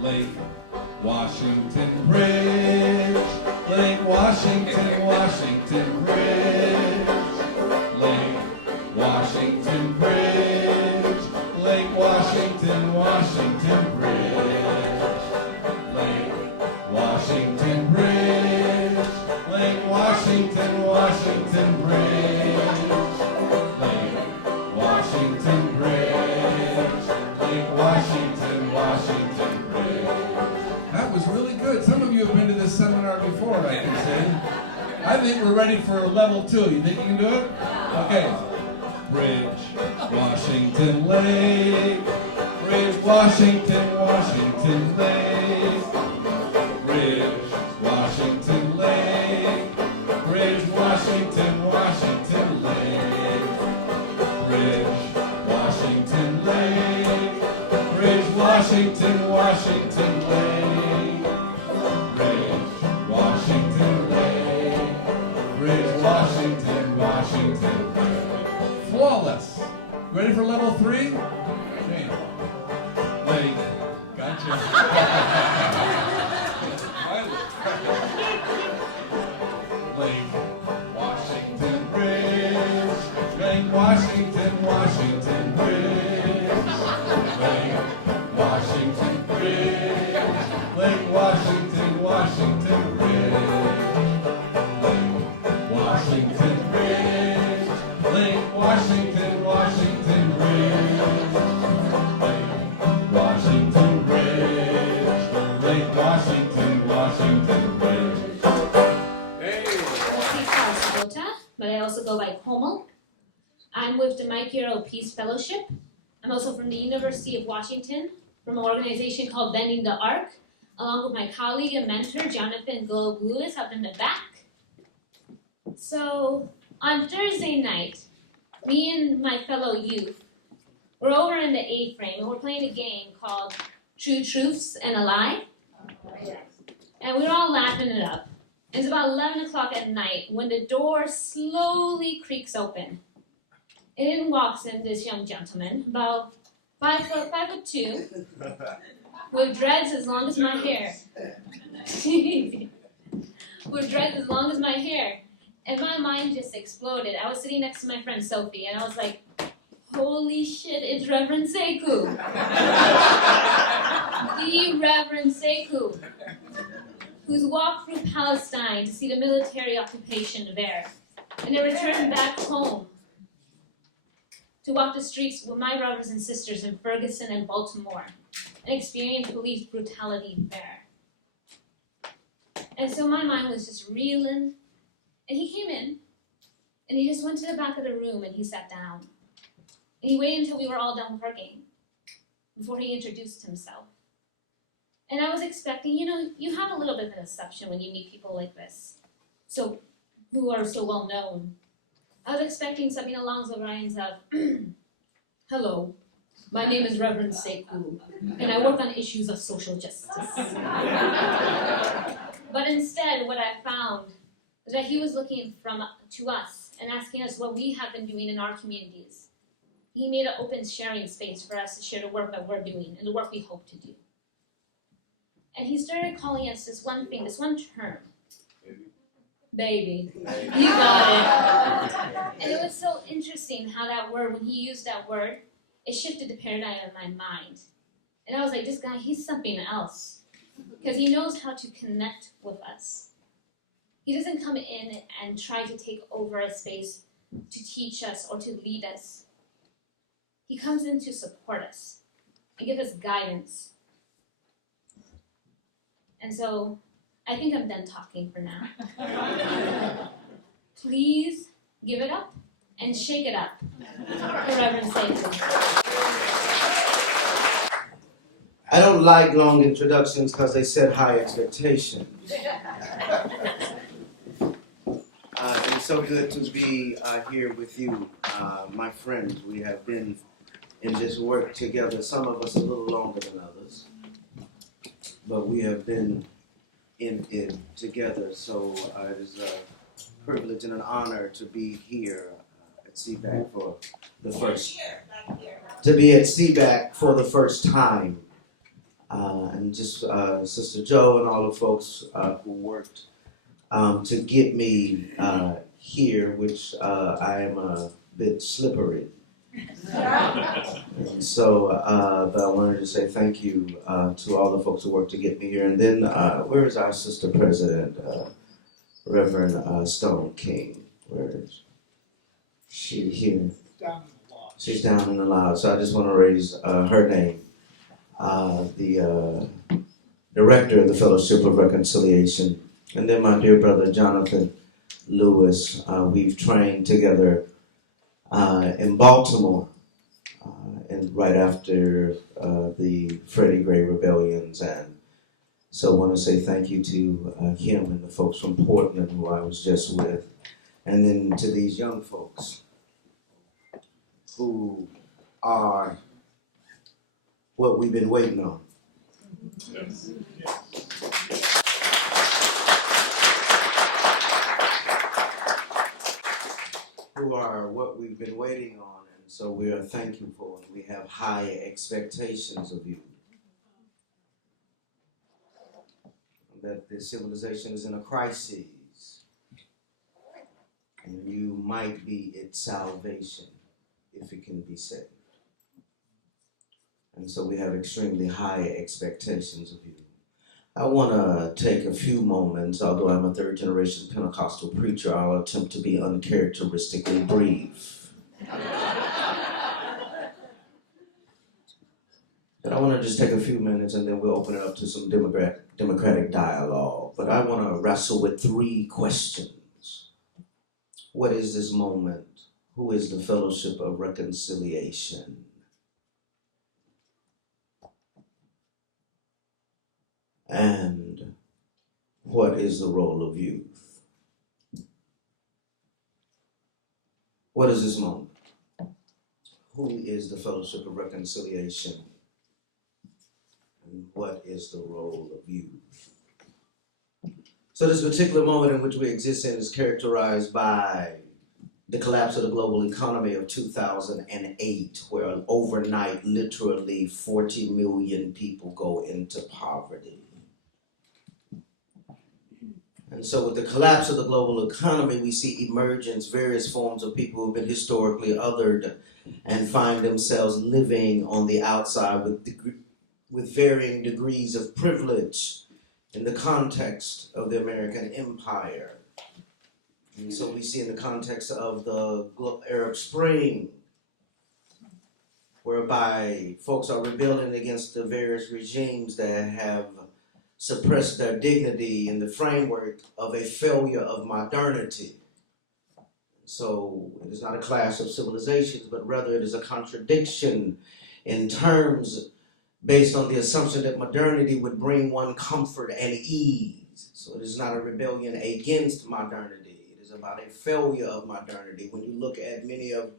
Lake Washington Bridge, Lake Washington, Washington Bridge, Lake Washington Bridge, Lake Washington, Washington Bridge, Lake Washington Bridge, Lake Washington, Washington Bridge, Lake Washington Bridge, Lake Washington, Washington Bridge. That was really good. Some of you have been to this seminar before, I can say. I think we're ready for level 2. You think you can do it? Okay. Bridge, Washington Lake. Bridge, Washington, Washington Lake. Bridge, Washington Lake. Bridge, Washington, Washington Lake. Bridge, Washington Lake. Bridge, Washington, Washington Lake. Bridge, Washington Lake. Bridge, Washington, Washington Lake. Flawless. Ready for level 3? Okay. Lake. Gotcha. Lake Washington Bridge. Lake Washington, Washington Bridge. Lake Washington Bridge. Lake Washington, Washington Bridge. Lake Washington Bridge. Lake Washington, Washington Bridge. Lake Washington Bridge. Lake Washington, Washington Bridge. Hey. But I also go by Komal. I'm with the Mike Euro Peace Fellowship. I'm also from the University of Washington, from an organization called Bending the Arc, along with my colleague and mentor, Jonathan Globe Lewis, up in the back. So, on Thursday night, me and my fellow youth, we're over in the A-frame, and we're playing a game called True Truths and a Lie. And we're all laughing it up. It's about 11 o'clock at night when the door slowly creaks open. And in walks in this young gentleman, about 5'2", with dreads as long as my hair. With dreads as long as my hair. And my mind just exploded. I was sitting next to my friend Sophie, and I was like, holy shit, it's Reverend Sekou. The Reverend Sekou, who's walked through Palestine to see the military occupation there, and then returned back home to walk the streets with my brothers and sisters in Ferguson and Baltimore and experience police brutality there. And so my mind was just reeling. And he came in, and he just went to the back of the room, and he sat down. And he waited until we were all done with our game before he introduced himself. And I was expecting, you have a little bit of an exception when you meet people like this, who are so well known. I was expecting something along the lines of, hello, my name is Reverend Sekou, and I work on issues of social justice. But instead, what I found was that he was looking to us and asking us what we have been doing in our communities. He made an open sharing space for us to share the work that we're doing and the work we hope to do. And he started calling us this one thing, this one term. Baby. You got it. And it was so interesting how that word, when he used that word, it shifted the paradigm in my mind. And I was like, this guy, he's something else. Because he knows how to connect with us. He doesn't come in and try to take over a space to teach us or to lead us. He comes in to support us and give us guidance. And so, I think I'm done talking for now. Please give it up and shake it up for Reverend Sekou. I don't like long introductions because they set high expectations. It's so good to be here with you, my friends. We have been in this work together, some of us a little longer than others, but we have been in it together. So it is a privilege and an honor to be here at Seabeck for the first, to be at Seabeck for the first time. and just Sister Joe and all the folks who worked to get me here, which I am a bit slippery. And so, but I wanted to say thank you to all the folks who worked to get me here. And then, where is our sister president, Reverend Stone King? Where is she? Here. She's down in the lounge. So I just want to raise her name, the director of the Fellowship of Reconciliation. And then my dear brother, Jonathan Lewis. We've trained together in Baltimore. And right after the Freddie Gray rebellions, and so I want to say thank you to him and the folks from Portland who I was just with, and then to these young folks who are what we've been waiting on. Yes. Who are what we've been waiting on. So we are thankful and we have high expectations of you. That this civilization is in a crisis. And you might be its salvation if it can be saved. And so we have extremely high expectations of you. I want to take a few moments, although I'm a third generation Pentecostal preacher, I'll attempt to be uncharacteristically brief. But I want to just take a few minutes and then we'll open it up to some democratic dialogue. But I want to wrestle with three questions. What is this moment? Who is the Fellowship of Reconciliation? And what is the role of youth? What is this moment? Who is the Fellowship of Reconciliation? And what is the role of youth? So this particular moment in which we exist in is characterized by the collapse of the global economy of 2008, where overnight, literally 40 million people go into poverty. And so with the collapse of the global economy, we see emergence, various forms of people who've been historically othered and find themselves living on the outside with varying degrees of privilege in the context of the American empire. And so we see in the context of the Arab Spring, whereby folks are rebelling against the various regimes that have suppressed their dignity in the framework of a failure of modernity. So it is not a clash of civilizations, but rather it is a contradiction in terms based on the assumption that modernity would bring one comfort and ease. So it is not a rebellion against modernity. It is about a failure of modernity. When you look at many of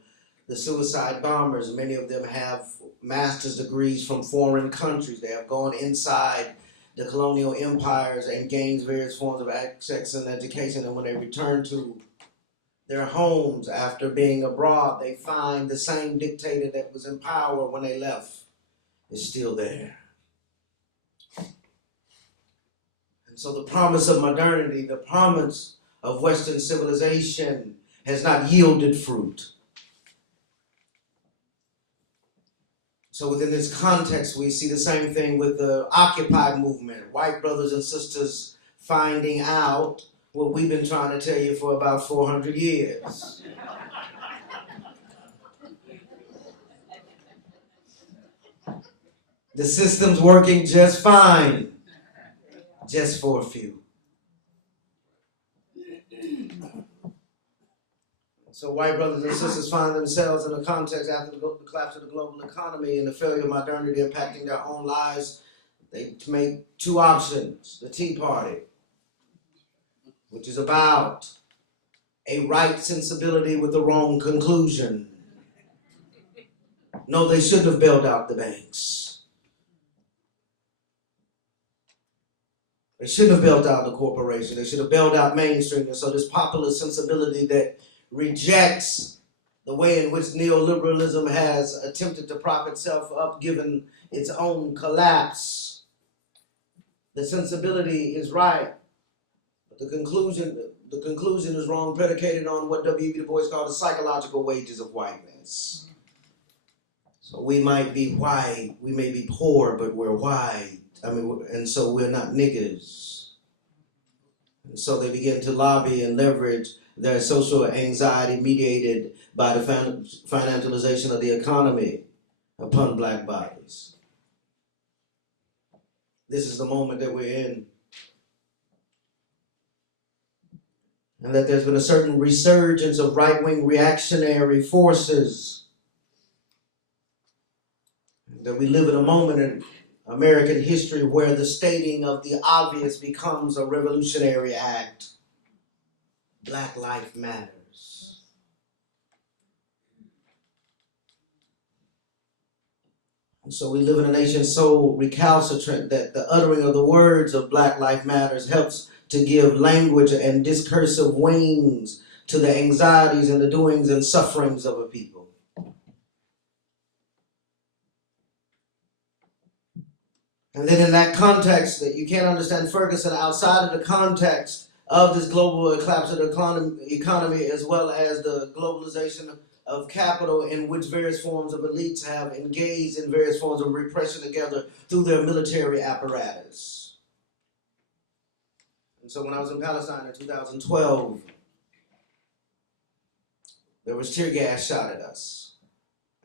the suicide bombers, many of them have master's degrees from foreign countries. They have gone inside the colonial empires and gained various forms of access and education. And when they return to their homes after being abroad, they find the same dictator that was in power when they left is still there. And so the promise of modernity, the promise of Western civilization has not yielded fruit. So within this context, we see the same thing with the Occupy movement. White brothers and sisters finding out what we've been trying to tell you for about 400 years. The system's working just fine, just for a few. So white brothers and sisters find themselves in a context after the collapse of the global economy and the failure of modernity impacting their own lives. They make two options. The Tea Party, which is about a right sensibility with the wrong conclusion. No, they shouldn't have bailed out the banks. They shouldn't have bailed out the corporation. They should have bailed out Main Street. And so this populist sensibility that rejects the way in which neoliberalism has attempted to prop itself up given its own collapse The sensibility is right, but the conclusion is wrong, predicated on what W.E.B. Du Bois called the psychological wages of whiteness. So we might be white, we may be poor, but we're white. And so we're not niggers. And so they begin to lobby and leverage their social anxiety mediated by the financialization of the economy upon black bodies. This is the moment that we're in. And that there's been a certain resurgence of right-wing reactionary forces. That we live in a moment in American history where the stating of the obvious becomes a revolutionary act. Black life matters. And so we live in a nation so recalcitrant that the uttering of the words of Black Life Matters helps to give language and discursive wings to the anxieties and the doings and sufferings of a people. And then in that context, that you can't understand Ferguson outside of the context of this global collapse of the economy, as well as the globalization of capital, in which various forms of elites have engaged in various forms of repression together through their military apparatus. And so when I was in Palestine in 2012, there was tear gas shot at us.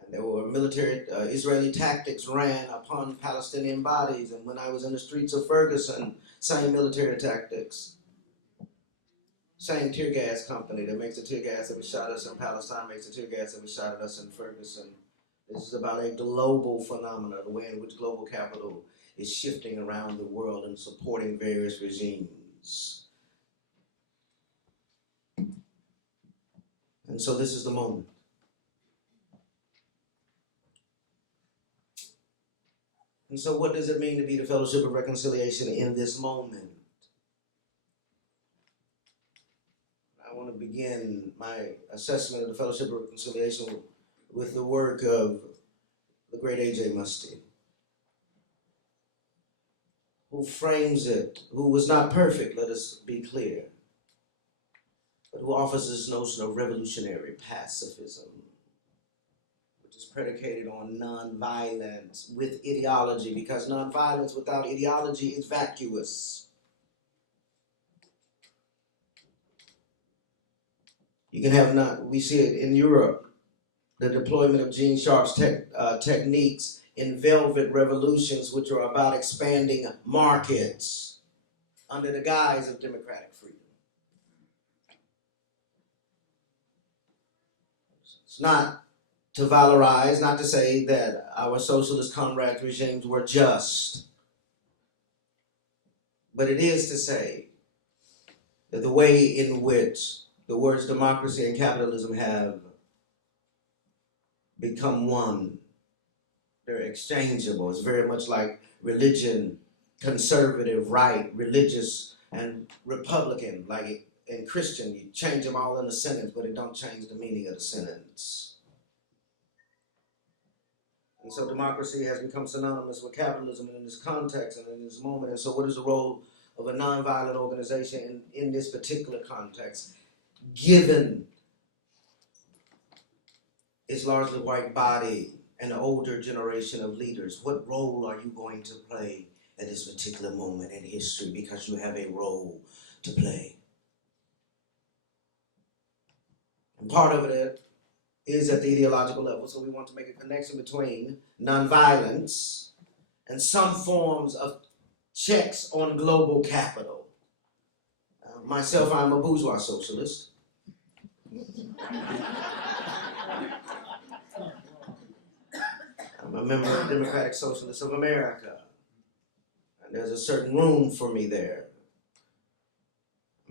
And there were military Israeli tactics ran upon Palestinian bodies. And when I was in the streets of Ferguson, same military tactics. Same tear gas company that makes the tear gas that was shot at us in Palestine makes the tear gas that was shot at us in Ferguson. This is about a global phenomenon, the way in which global capital is shifting around the world and supporting various regimes. And so this is the moment. And so what does it mean to be the Fellowship of Reconciliation in this moment? I want to begin my assessment of the Fellowship of Reconciliation with the work of the great A.J. Muste, who frames it, who was not perfect, let us be clear, but who offers this notion of revolutionary pacifism, which is predicated on nonviolence with ideology, because nonviolence without ideology is vacuous. You can have we see it in Europe, the deployment of Gene Sharp's techniques in velvet revolutions, which are about expanding markets under the guise of democratic freedom. It's not to valorize, not to say that our socialist comrades' regimes were just, but it is to say that the way in which the words democracy and capitalism have become one. They're exchangeable. It's very much like religion, conservative, right, religious, and Republican. Like in Christian, you change them all in a sentence, but it don't change the meaning of the sentence. And so democracy has become synonymous with capitalism in this context and in this moment. And so what is the role of a nonviolent organization in this particular context? Given its largely white body and the older generation of leaders, what role are you going to play at this particular moment in history? Because you have a role to play. And part of it is at the ideological level, so we want to make a connection between nonviolence and some forms of checks on global capital. Myself, I'm a bourgeois socialist. I'm a member of Democratic Socialists of America, and there's a certain room for me there.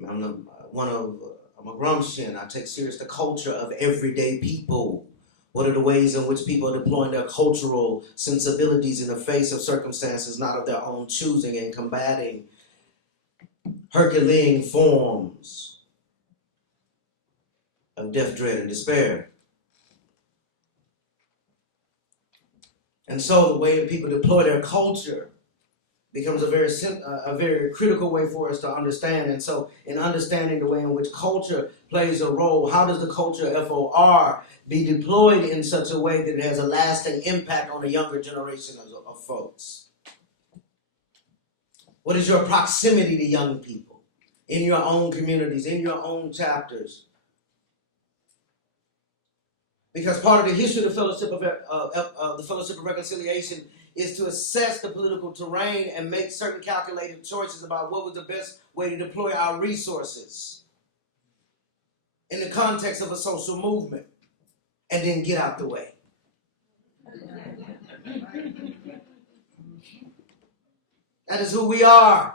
I'm a Gramscian. I take serious the culture of everyday people. What are the ways in which people are deploying their cultural sensibilities in the face of circumstances not of their own choosing and combating Herculean forms of death, dread, and despair. And so the way that people deploy their culture becomes a very critical way for us to understand. And so in understanding the way in which culture plays a role, how does the culture FOR be deployed in such a way that it has a lasting impact on the younger generation of folks? What is your proximity to young people in your own communities, in your own chapters? Because part of the history of the Fellowship of Reconciliation is to assess the political terrain and make certain calculated choices about what was the best way to deploy our resources in the context of a social movement, and then get out the way. That is who we are.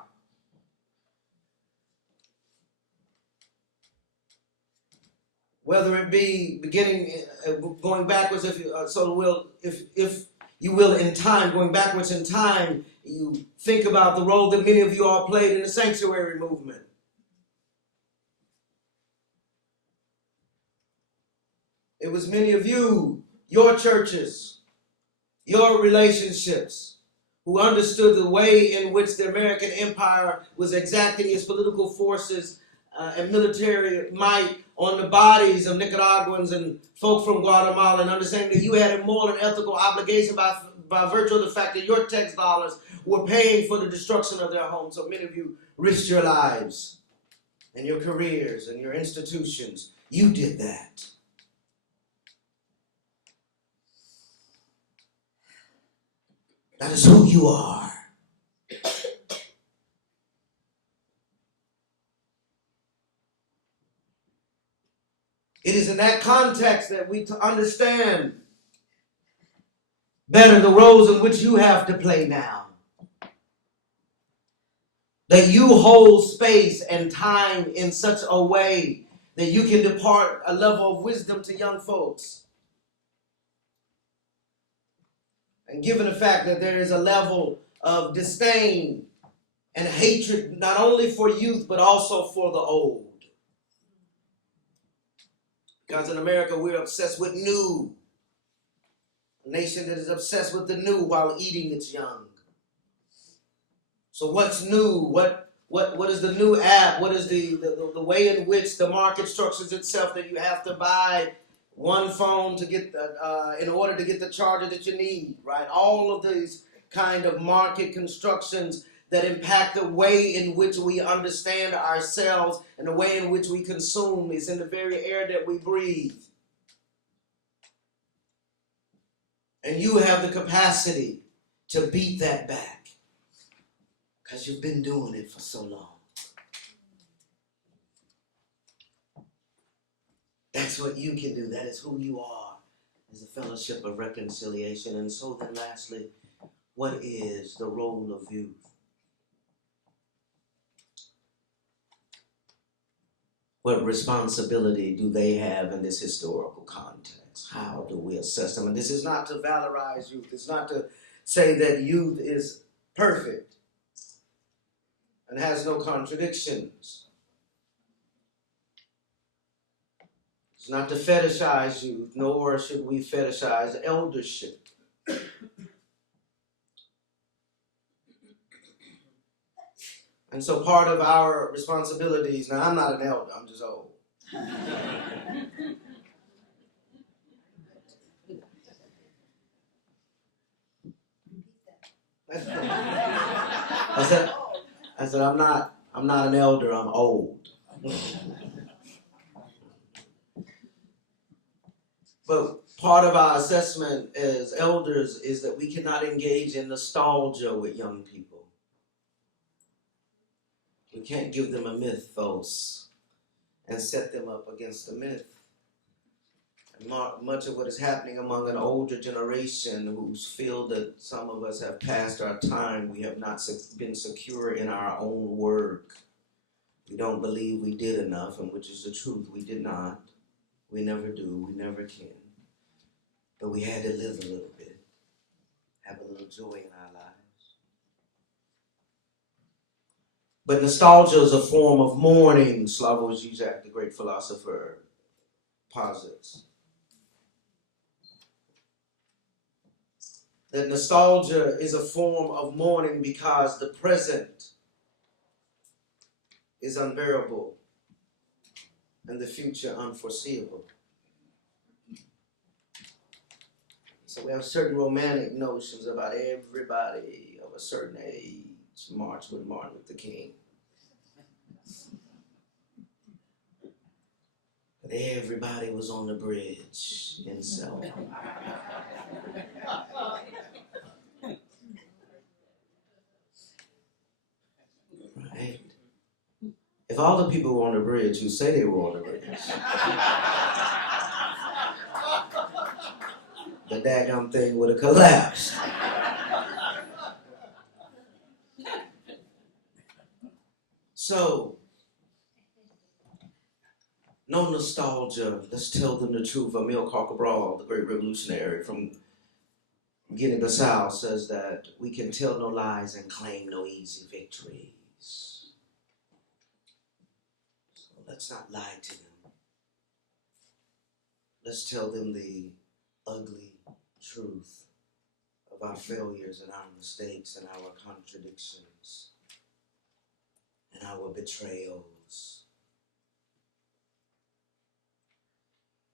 Whether it be going backwards, if you will, in time, going backwards in time, you think about the role that many of you all played in the sanctuary movement. It was many of you, your churches, your relationships, who understood the way in which the American empire was exacting its political forces and military might on the bodies of Nicaraguans and folk from Guatemala, and understanding that you had a moral and ethical obligation by virtue of the fact that your tax dollars were paying for the destruction of their homes. So many of you risked your lives and your careers and your institutions. You did that. That is who you are. It is in that context that we understand better the roles in which you have to play now. That you hold space and time in such a way that you can depart a level of wisdom to young folks. And given the fact that there is a level of disdain and hatred not only for youth but also for the old. Because in America we're obsessed with new. A nation that is obsessed with the new while eating its young. So what's new? What is the new app? What is the way in which the market structures itself that you have to buy one phone to get in order to get the charger that you need, right? All of these kind of market constructions that impact the way in which we understand ourselves and the way in which we consume is in the very air that we breathe. And you have the capacity to beat that back because you've been doing it for so long. That's what you can do. That is who you are as a Fellowship of Reconciliation. And so then lastly, what is the role of youth? What responsibility do they have in this historical context? How do we assess them? And this is not to valorize youth. It's not to say that youth is perfect and has no contradictions. It's not to fetishize youth, nor should we fetishize eldership. And so part of our responsibilities, now I'm not an elder, I'm just old. I said I'm not an elder, I'm old. But part of our assessment as elders is that we cannot engage in nostalgia with young people. We can't give them a mythos and set them up against a myth. And much of what is happening among an older generation who feel that some of us have passed our time, we have not been secure in our own work. We don't believe we did enough, and which is the truth, we did not. We never do, we never can. But we had to live a little bit, have a little joy in our lives. But nostalgia is a form of mourning, Slavoj Žižek, the great philosopher, posits. That nostalgia is a form of mourning because the present is unbearable and the future unforeseeable. So we have certain romantic notions about everybody of a certain age march with Martin Luther King. But everybody was on the bridge in Selma. Right? If all the people were on the bridge who say they were on the bridge, the daggum thing would have collapsed. So, no nostalgia. Let's tell them the truth. Amilcar Cabral, the great revolutionary from Guinea-Bissau, says that we can tell no lies and claim no easy victories. So let's not lie to them. Let's tell them the ugly truth of our failures and our mistakes and our contradictions and our betrayals.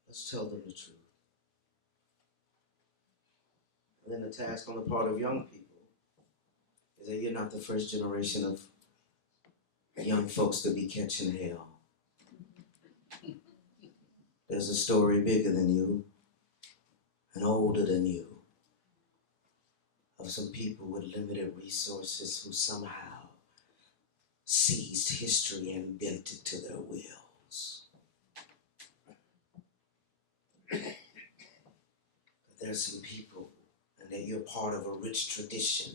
Let's tell them the truth. And then the task on the part of young people is that you're not the first generation of young folks to be catching hell. There's a story bigger than you and older than you of some people with limited resources who somehow seized history and bent it to their wills. There's some people, and that you're part of a rich tradition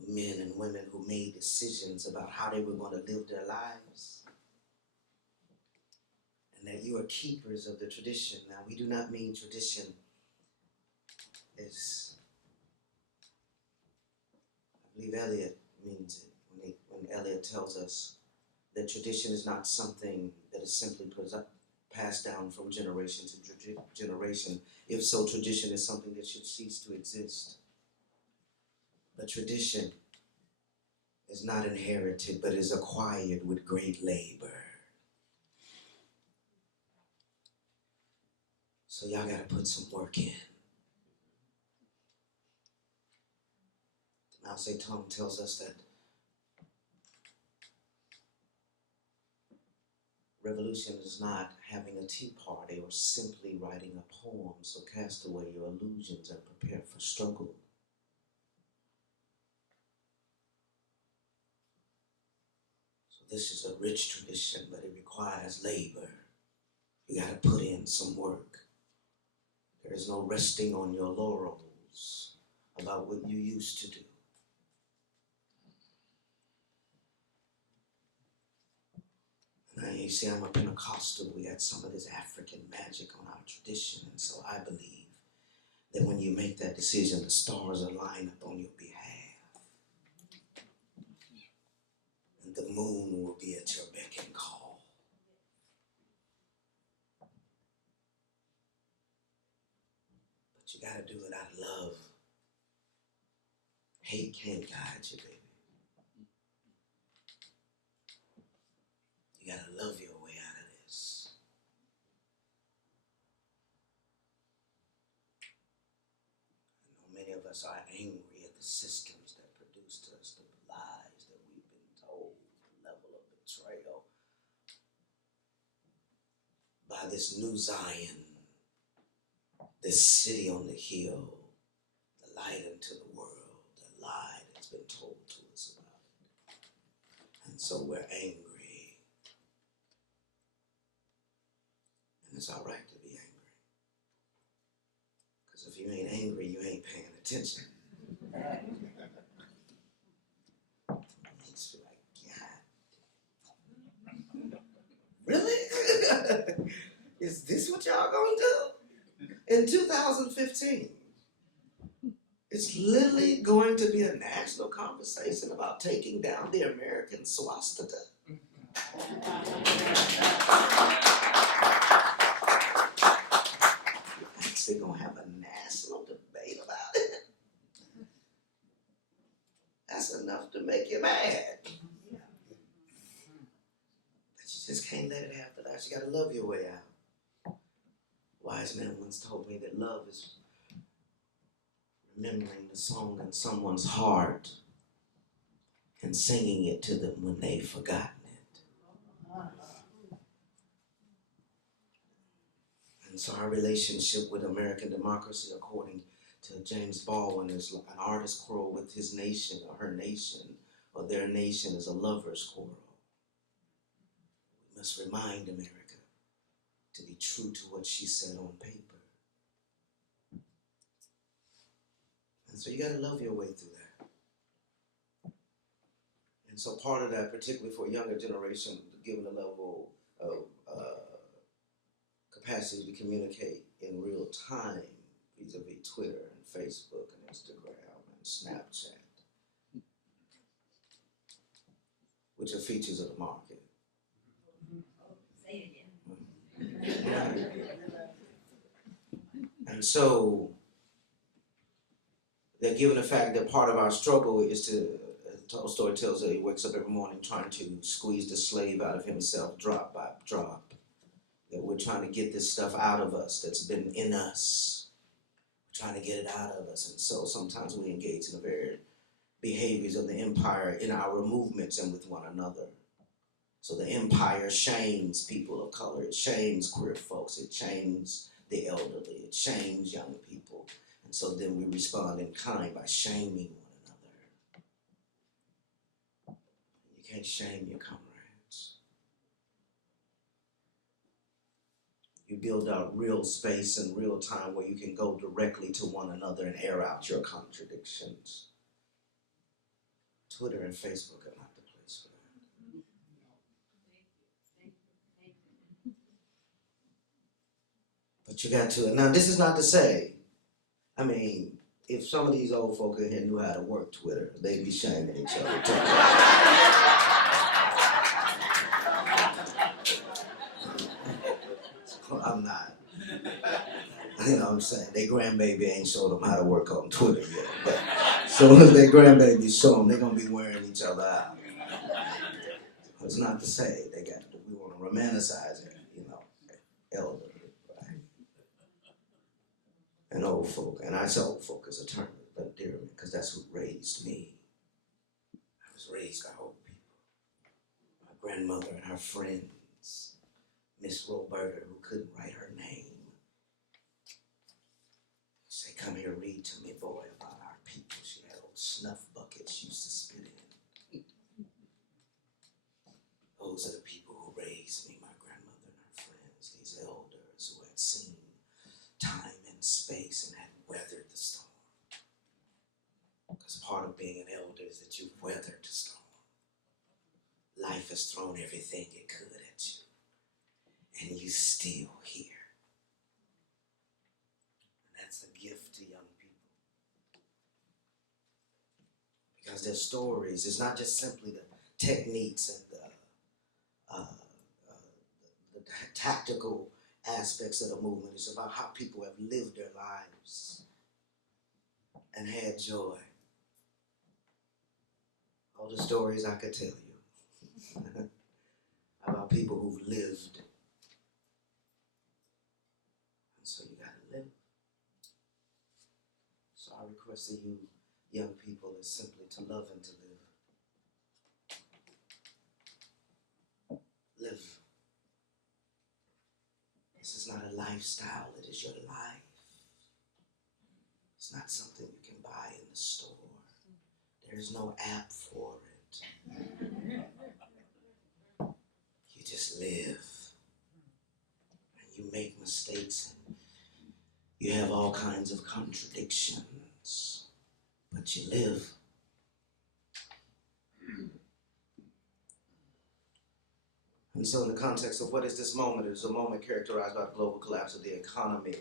of men and women who made decisions about how they were going to live their lives. And that you are keepers of the tradition. Now, we do not mean tradition as, I believe Eliot means it, when Eliot tells us that tradition is not something that is simply passed down from generation to generation. If so, tradition is something that should cease to exist. But tradition is not inherited, but is acquired with great labor. So y'all gotta put some work in. Mao Zedong tells us that revolution is not having a tea party or simply writing a poem, so cast away your illusions and prepare for struggle. So this is a rich tradition, but it requires labor. You gotta put in some work. There is no resting on your laurels about what you used to do. Now you see, I'm a Pentecostal. We got some of this African magic on our tradition, and so I believe that when you make that decision, the stars align up on your behalf. And the moon will be at your beck and call. But you gotta do it out of love. Hate can't guide you, baby. You gotta love your way out of this. I know many of us are angry at the systems that produced us, the lies that we've been told, the level of betrayal by this new Zion, this city on the hill, the light into the world, the lie that's been told to us about it. And so we're angry. It's all right to be angry. Because if you ain't angry, you ain't paying attention. It's like, God. Really? Is this what y'all gonna do? In 2015, it's literally going to be a national conversation about taking down the American swastika. They're going to have a national that's enough to make you mad. But you just can't let it have the last. You got to love your way out. Wise man once told me that love is remembering the song in someone's heart and singing it to them when they've forgotten it. And so our relationship with American democracy, according to James Baldwin, is an artist's quarrel with his nation or her nation or their nation is a lover's quarrel. We must remind America to be true to what she said on paper. And so you got to love your way through that. And so part of that, particularly for a younger generation, given the level of capacity to communicate in real time vis-a-vis Twitter and Facebook and Instagram and Snapchat, which are features of the market. Say it again. And so, that given the fact that part of our struggle is to, Tolstoy tells that he wakes up every morning trying to squeeze the slave out of himself drop by drop, that we're trying to get this stuff out of us that's been in us. We're trying to get it out of us. And so sometimes we engage in the very behaviors of the empire in our movements and with one another. So the empire shames people of color, it shames queer folks, it shames the elderly, it shames young people. And so then we respond in kind by shaming one another. You can't shame your comrades. You build out real space and real time where you can go directly to one another and air out your contradictions. Twitter and Facebook are not the place for that. But you got to, now this is not to say, I mean, if some of these old folk in here knew how to work Twitter, they'd be shaming each other too. I'm not. You know what I'm saying? Their grandbaby ain't showed them how to work on Twitter yet. But so as their grandbabies show them, they're going to be wearing each other out. It's not to say we want to romanticize it, elderly. And old folk, and I say old folk as a term of endearment because that's what raised me. I was raised by old people. My grandmother and her friends, Miss Roberta, who couldn't write her name, say, "Come here, read to me, boy, about our people." She had old snuff buckets she used to spit in. Those are the people who raised me, my grandmother and her friends, these elders who had seen time and space and had weathered the storm. Because part of being an elder is that you've weathered the storm. Life has thrown everything it could at you, and you're still here. And that's a gift to young people. Because their stories, it's not just simply the techniques and the tactical aspects of the movement. It's about how people have lived their lives and had joy. All the stories I could tell you about people who've lived. And so you gotta live. So our request of you, young people, is simply to love and to live. Live. This is not a lifestyle, it is your life. It's not something you can buy in the store. There's no app for it. You just live. And you make mistakes and you have all kinds of contradictions. But you live. And so in the context of what is this moment, it is a moment characterized by the global collapse of the economy,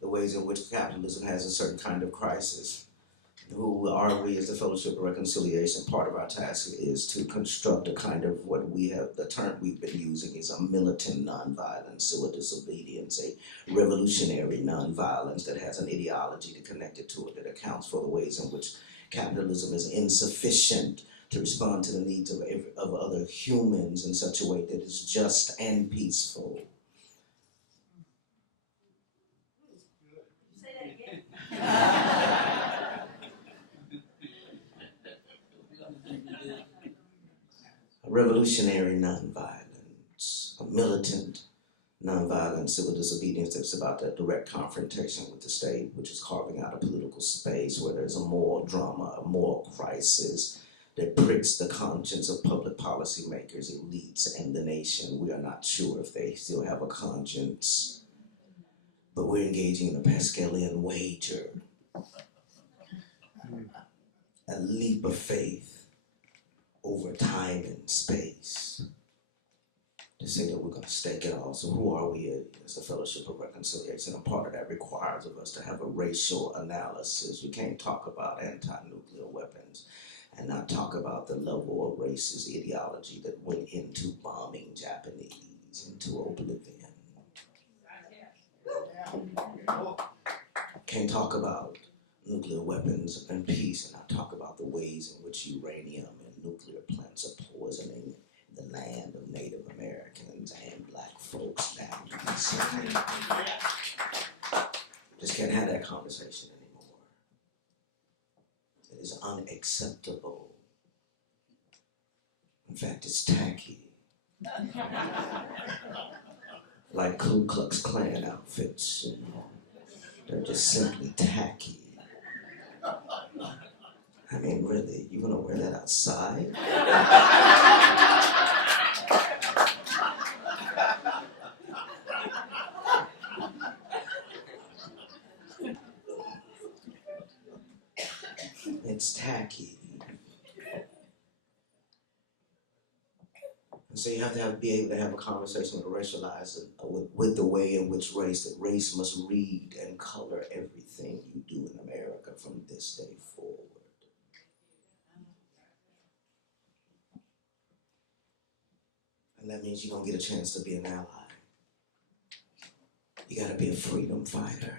the ways in which capitalism has a certain kind of crisis. Who are we as the Fellowship of Reconciliation? Part of our task is to construct a kind of what we have, the term we've been using is a militant nonviolence, civil disobedience, a revolutionary nonviolence that has an ideology to connect it to it, that accounts for the ways in which Capitalism is insufficient to respond to the needs of other humans in such a way that is just and peaceful. Say that again. A revolutionary nonviolence, a militant nonviolent civil disobedience that's about that direct confrontation with the state, which is carving out a political space where there's a moral drama, a moral crisis that pricks the conscience of public policymakers, elites, and the nation. We are not sure if they still have a conscience, but we're engaging in a Pascalian wager, a leap of faith over time and space, to say that we're going to stake it all. So who are we as a Fellowship of Reconciliation? And part of that requires of us to have a racial analysis. You can't talk about anti-nuclear weapons and not talk about the level of racist ideology that went into bombing Japanese into oblivion. Can't talk about nuclear weapons and peace and not talk about the ways in which uranium and nuclear plants are poisoning the land of Native Americans and black folks down in the South. Just can't have that conversation anymore. It is unacceptable. In fact, it's tacky. Like Ku Klux Klan outfits, you know. They're just simply tacky. I mean, really, you gonna wear that outside? It's tacky. And so you have to be able to have a conversation with a racialized, with the way in which that race must read and color everything you do in America from this day forward. And that means you don't get a chance to be an ally. You gotta be a freedom fighter.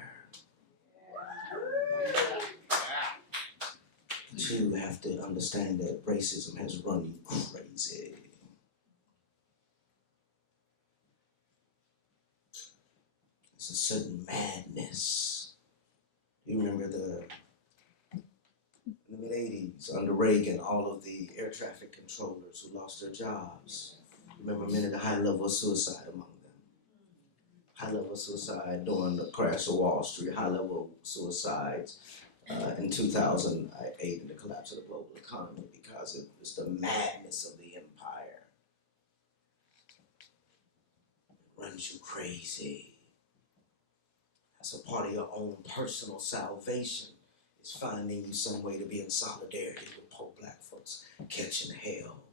You have to understand that racism has run you crazy. It's a certain madness. You remember in the mid-'80s, under Reagan, all of the air traffic controllers who lost their jobs. Remember many of the high level of suicide among them. High level of suicide during the crash of Wall Street, high level suicides in 2008 in the collapse of the global economy, because it was the madness of the empire. It runs you crazy. That's a part of your own personal salvation, is finding you some way to be in solidarity with poor black folks catching hell.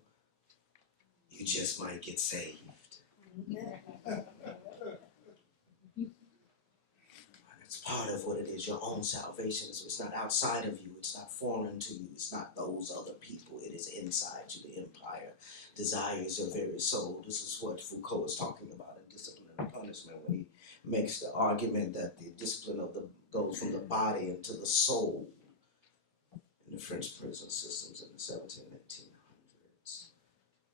You just might get saved. It's part of what it is, your own salvation. It's not outside of you, it's not foreign to you, it's not those other people, it is inside you. The empire desires your very soul. This is what Foucault is talking about in Discipline and Punishment, when he makes the argument that the discipline goes from the body into the soul in the French prison systems in the 1700s and 1800s,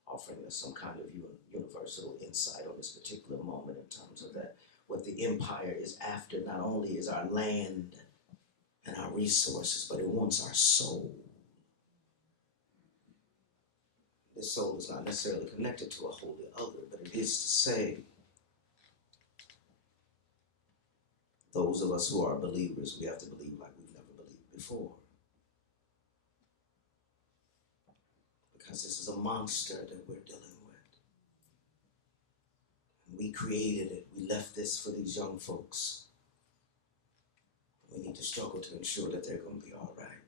offering us some kind of universal insight on this particular moment in terms of that. What the empire is after not only is our land and our resources, but it wants our soul. This soul is not necessarily connected to a holy other, but it is to say, those of us who are believers, we have to believe like we've never believed before. Because this is a monster that we're dealing with. And we created it. We left this for these young folks. We need to struggle to ensure that they're going to be all right.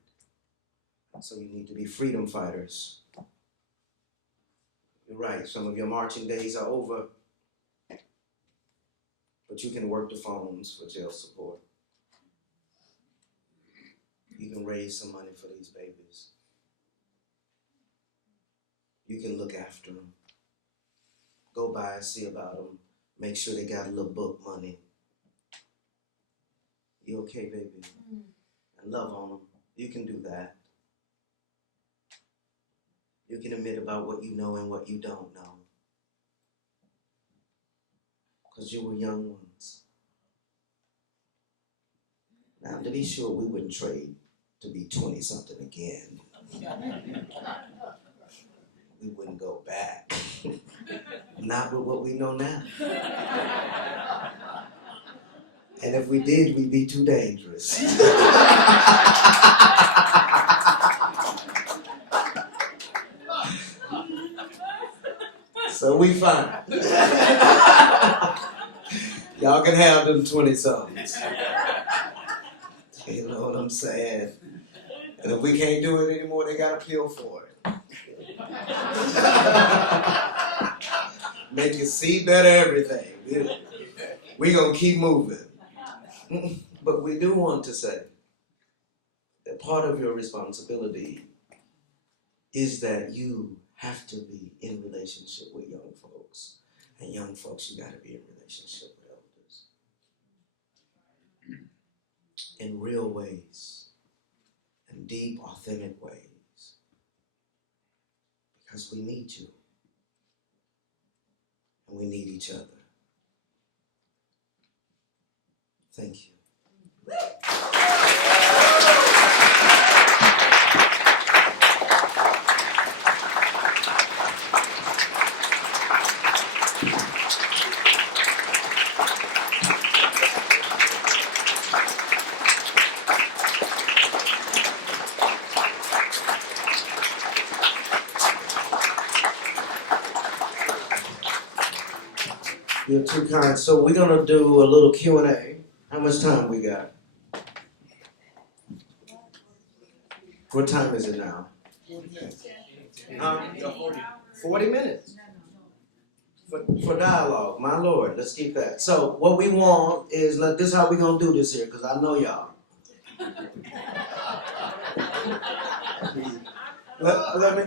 And so you need to be freedom fighters. You're right, some of your marching days are over. But you can work the phones for jail support. You can raise some money for these babies. You can look after them. Go by and see about them. Make sure they got a little book money. You okay, baby? And love on them. You can do that. You can admit about what you know and what you don't know. Because you were young ones. Now, to be sure, we wouldn't trade to be 20-something again. We wouldn't go back. Not with what we know now. And if we did, we'd be too dangerous. So we fine. Y'all can have them 20-somethings. You know what I'm saying? And if we can't do it anymore, they got a pill for it. Make you see better everything. We gonna keep moving. But we do want to say that part of your responsibility is that you have to be in relationship with young folks. And young folks, you gotta be in relationship with elders. In real ways. In deep, authentic ways. Because we need you. And we need each other. Thank you. You're too kind. So we're gonna do a little Q&A. How much time we got? What time is it now? 40 minutes. For dialogue, my Lord, let's keep that. So what we want is, this is how we're gonna do this here, because I know y'all. Let me,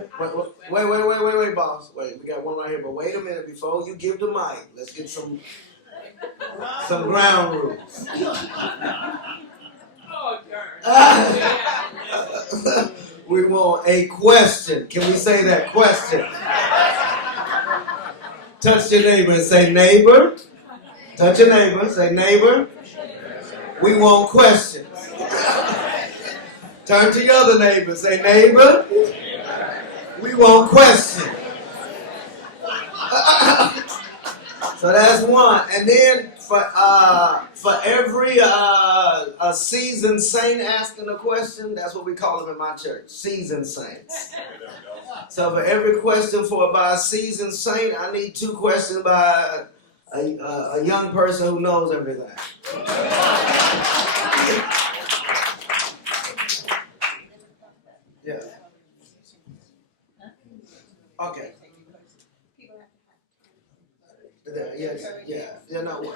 wait, boss. Wait, we got one right here, but wait a minute, before you give the mic, let's get some ground rules. We want a question. Can we say that? Question. Touch your neighbor and say, neighbor. Touch your neighbor, say, neighbor. We want questions. Turn to your other neighbor, say, neighbor. We want questions. So that's one. And then for every seasoned saint asking a question, that's what we call them in my church, seasoned saints. So for every question by a seasoned saint, I need 2 questions by a young person who knows everything. Yeah. Okay. Yeah, no,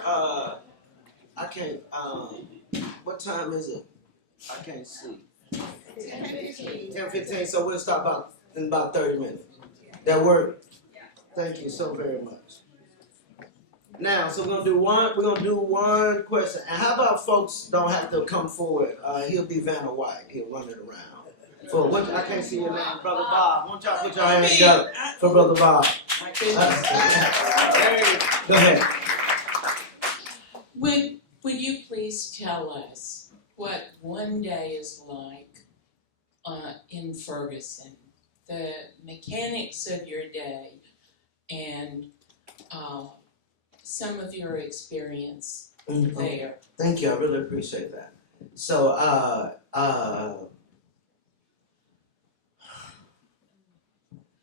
I can't, what time is it? I can't see. 10:15, so we'll stop in about 30 minutes. That work? Thank you so very much. Now, so we're gonna do one question. And how about folks don't have to come forward? He'll be Vanna White. He'll run it around. For what? I can't see your name, Brother Bob. Why don't y'all put your hands together for Brother Bob? Go ahead. Would you please tell us what one day is like in Ferguson, the mechanics of your day, and some of your experience there? Thank you. I really appreciate that. So,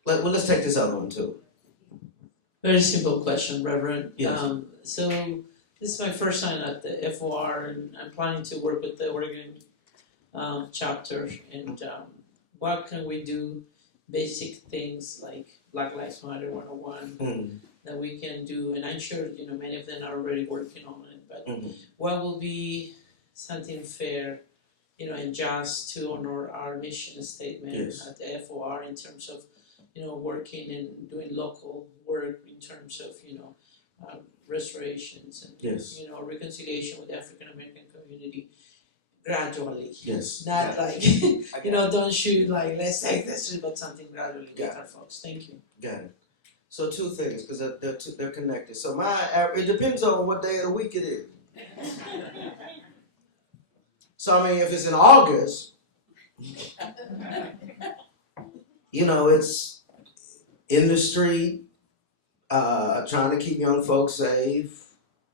let's take this other one too. Very simple question, Reverend. Yes. So this is my first time at the FOR, and I'm planning to work with the Oregon chapter. And what can we do? Basic things like Black Lives Matter 101 that we can do, and I'm sure many of them are already working on it. But what will be something fair, and just to honor our mission statement at the FOR in terms of working and doing local work in terms of restorations and reconciliation with the African American community. gradually. Yes. Not got it. like, I got it. don't shoot like, let's take this, but something gradually with Got our folks. Thank you. Got it. So two things, because they're connected. So it depends on what day of the week it is. So I mean, if it's in August, it's in the street, trying to keep young folks safe,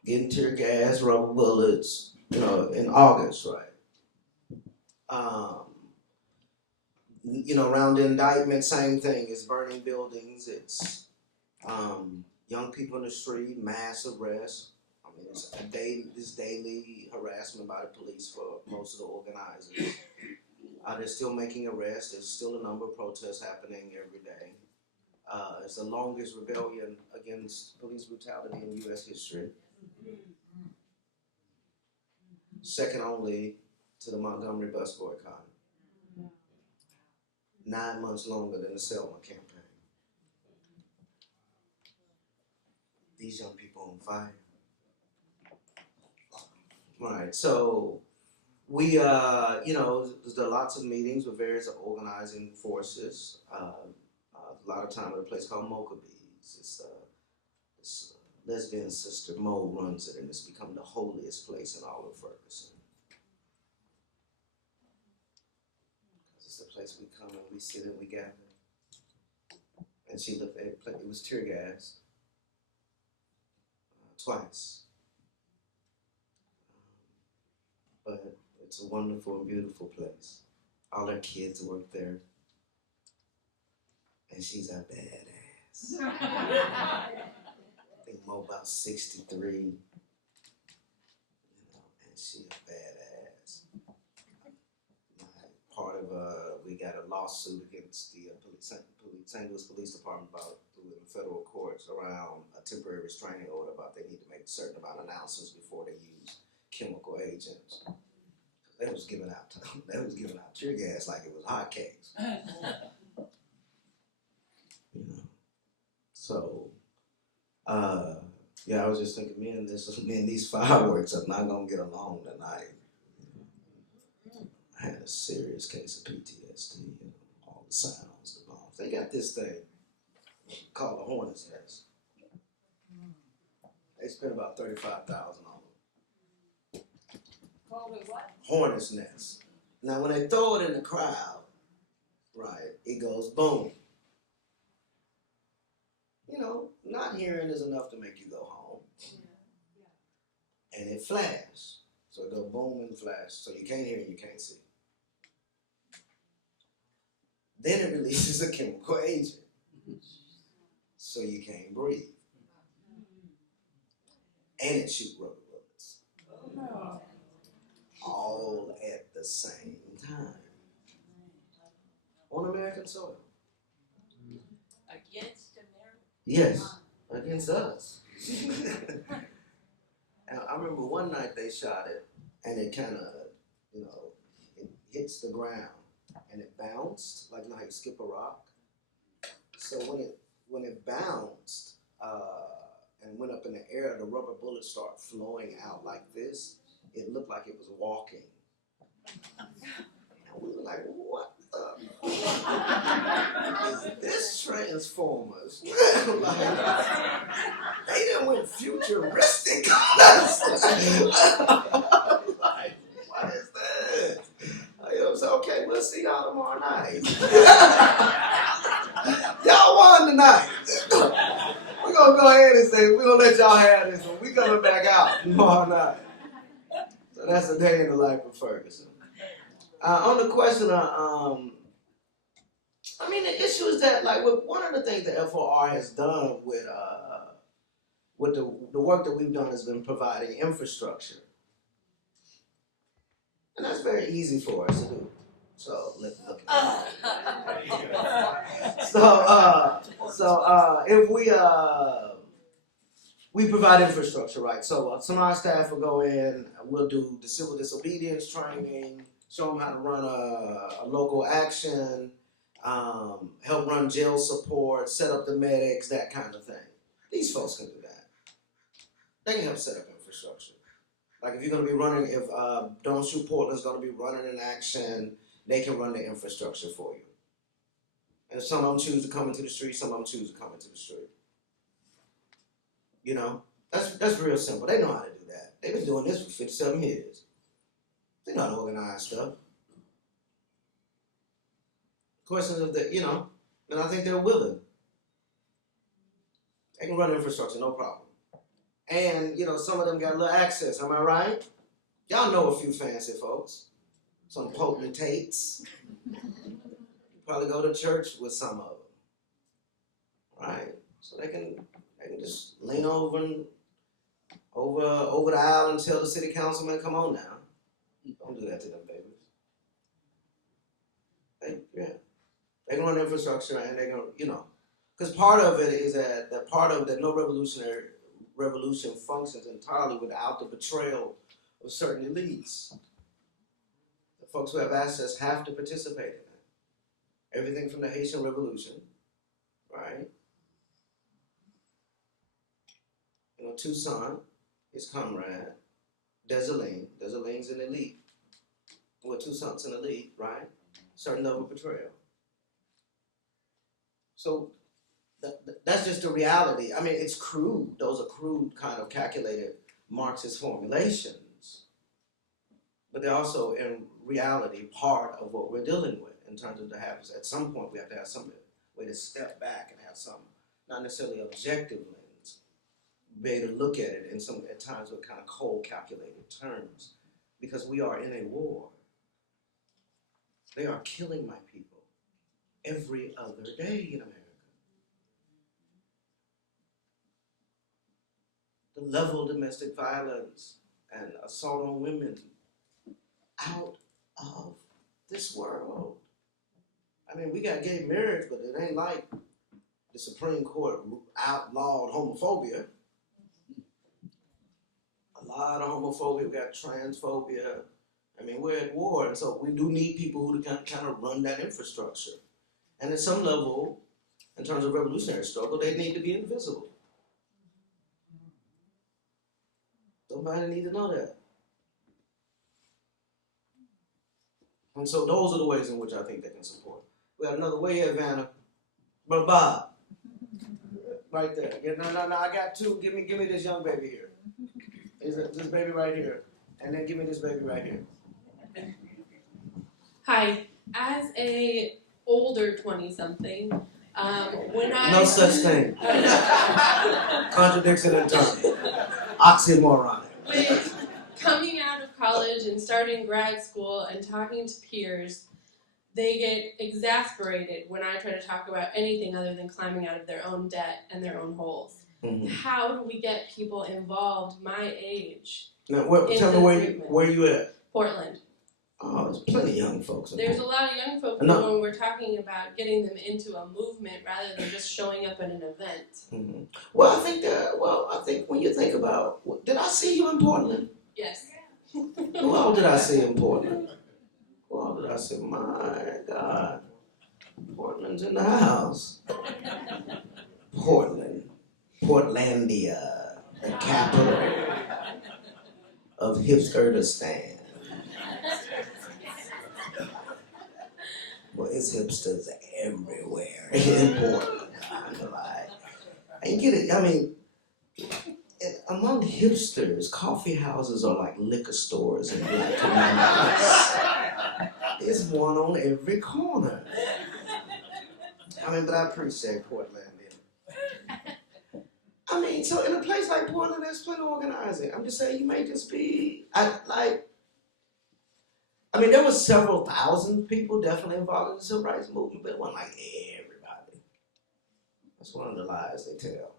getting tear gas, rubber bullets, in August, right? Around the indictment, same thing. It's burning buildings. It's young people in the street, mass arrests. I mean, it's daily harassment by the police for most of the organizers. They're still making arrests. There's still a number of protests happening every day. It's the longest rebellion against police brutality in U.S. history. Second only to the Montgomery bus boycott. 9 months longer than the Selma campaign. These young people on fire. Right, so we, there's lots of meetings with various organizing forces. A lot of time at a place called Mocha Bees. It's lesbian sister Mo runs it, and it's become the holiest place in all of Ferguson. It's the place we come and we sit and we gather. And she looked at it, it was tear gas twice. But it's a wonderful and beautiful place. All her kids work there. And she's a badass. I think Mo about 63. And she a badass. Part of we got a lawsuit against the St. Louis Police Department through the federal courts around a temporary restraining order about they need to make a certain amount of announcements before they use chemical agents. They was giving out tear gas like it was hotcakes. So, I was just thinking, man, these fireworks are not gonna get along tonight. I had a serious case of PTSD, all the sounds, the bombs. They got this thing called a hornet's nest. They spent about $35,000 on it. Called it what? Hornet's nest. Now, when they throw it in the crowd, right, it goes boom. Not hearing is enough to make you go home. And it flashes. So it go boom and flash. So you can't hear and you can't see. Then it releases a chemical agent. So you can't breathe. And it shoots rubber bullets. All at the same time. On American soil. Against America? Yes, against us. And I remember one night they shot it, and it kind of, it hits the ground, and it bounced, like how you skip a rock. So when it bounced and went up in the air, the rubber bullets start flowing out like this. It looked like it was walking. And we were like, what the is this Transformers? They done went futuristic on us. Like, what is this? I said, okay, we'll see y'all tomorrow night. Y'all won tonight. We're gonna go ahead and say, we're gonna let y'all have this one. We coming back out tomorrow night. So that's a day in the life of Ferguson. On the question of, the issue is that, like, one of the things that FOR has done with the work that we've done has been providing infrastructure. And that's very easy for us to do. So, look at that. If we provide infrastructure, right? So some of our staff will go in, we'll do the civil disobedience training, show them how to run a local action, help run jail support, set up the medics, that kind of thing. These folks can do that. They can help set up infrastructure. Like if you're gonna be running, if Don't Shoot Portland's gonna be running an action, they can run the infrastructure for you. And some of them choose to come into the street, some of them choose to come into the street. You know, that's real simple. They know how to do that. They've been doing this for 57 years. They know how to organize stuff. Questions of the, you know, and I think they're willing. They can run infrastructure, no problem. And, you know, some of them got a little access, am I right? Y'all know a few fancy folks. Some potentates. Probably go to church with some of them. Right? So they can just lean over the aisle and tell the city councilman, come on now. Don't do that to them babies. They can run infrastructure and they're gonna, you know. Because part of it is that no revolution functions entirely without the betrayal of certain elites. The folks who have access have to participate in it. Everything from the Haitian Revolution, right? You know, Toussaint, his comrade, Dessalines an elite. Well, Toussaint's an elite, right? Certain level of betrayal. So that's just the reality. I mean, it's crude. Those are crude, kind of calculated Marxist formulations. But they're also, in reality, part of what we're dealing with in terms of the habits. At some point, we have to have some way to step back and have some, not necessarily objective lens, be able to look at it in some, at times, with kind of cold, calculated terms. Because we are in a war. They are killing my people every other day in America. The level of domestic violence and assault on women out of this world. I mean, we got gay marriage, but it ain't like the Supreme Court outlawed homophobia. A lot of homophobia, we got transphobia. I mean, we're at war, and so we do need people who kind of run that infrastructure. And at some level, in terms of revolutionary struggle, they need to be invisible. Somebody need to know that. And so those are the ways in which I think they can support. We got another way here, Vanna. Brother Bob. Right there. Yeah, no, I got two. Give me this young baby here. This baby right here. And then give me this baby right here. Hi. As a older 20-something, when I... No such thing. Contradiction in terms. Oxymoron. With coming out of college and starting grad school and talking to peers, they get exasperated when I try to talk about anything other than climbing out of their own debt and their own holes. Mm-hmm. How do we get people involved my age? Now, tell me where you at? Portland. Oh, there's plenty of young folks. There's a lot of young folks when we're talking about getting them into a movement rather than just showing up at an event. Mm-hmm. Well, I think when you think about, did I see you in Portland? Yes. Who all did I see in Portland? Who all did I see? My God. Portland's in the house. Portland. Portlandia. The capital of Hipsterdistan. Well, it's hipsters everywhere in Portland. And you get it, I mean, among hipsters, coffee houses are like liquor stores in black communities. There's one on every corner. I mean, but I appreciate Portland. I mean, so in a place like Portland, there's plenty of organizing. I'm just saying, you may just be, I mean, there were several thousand people definitely involved in the civil rights movement, but it wasn't like everybody. That's one of the lies they tell.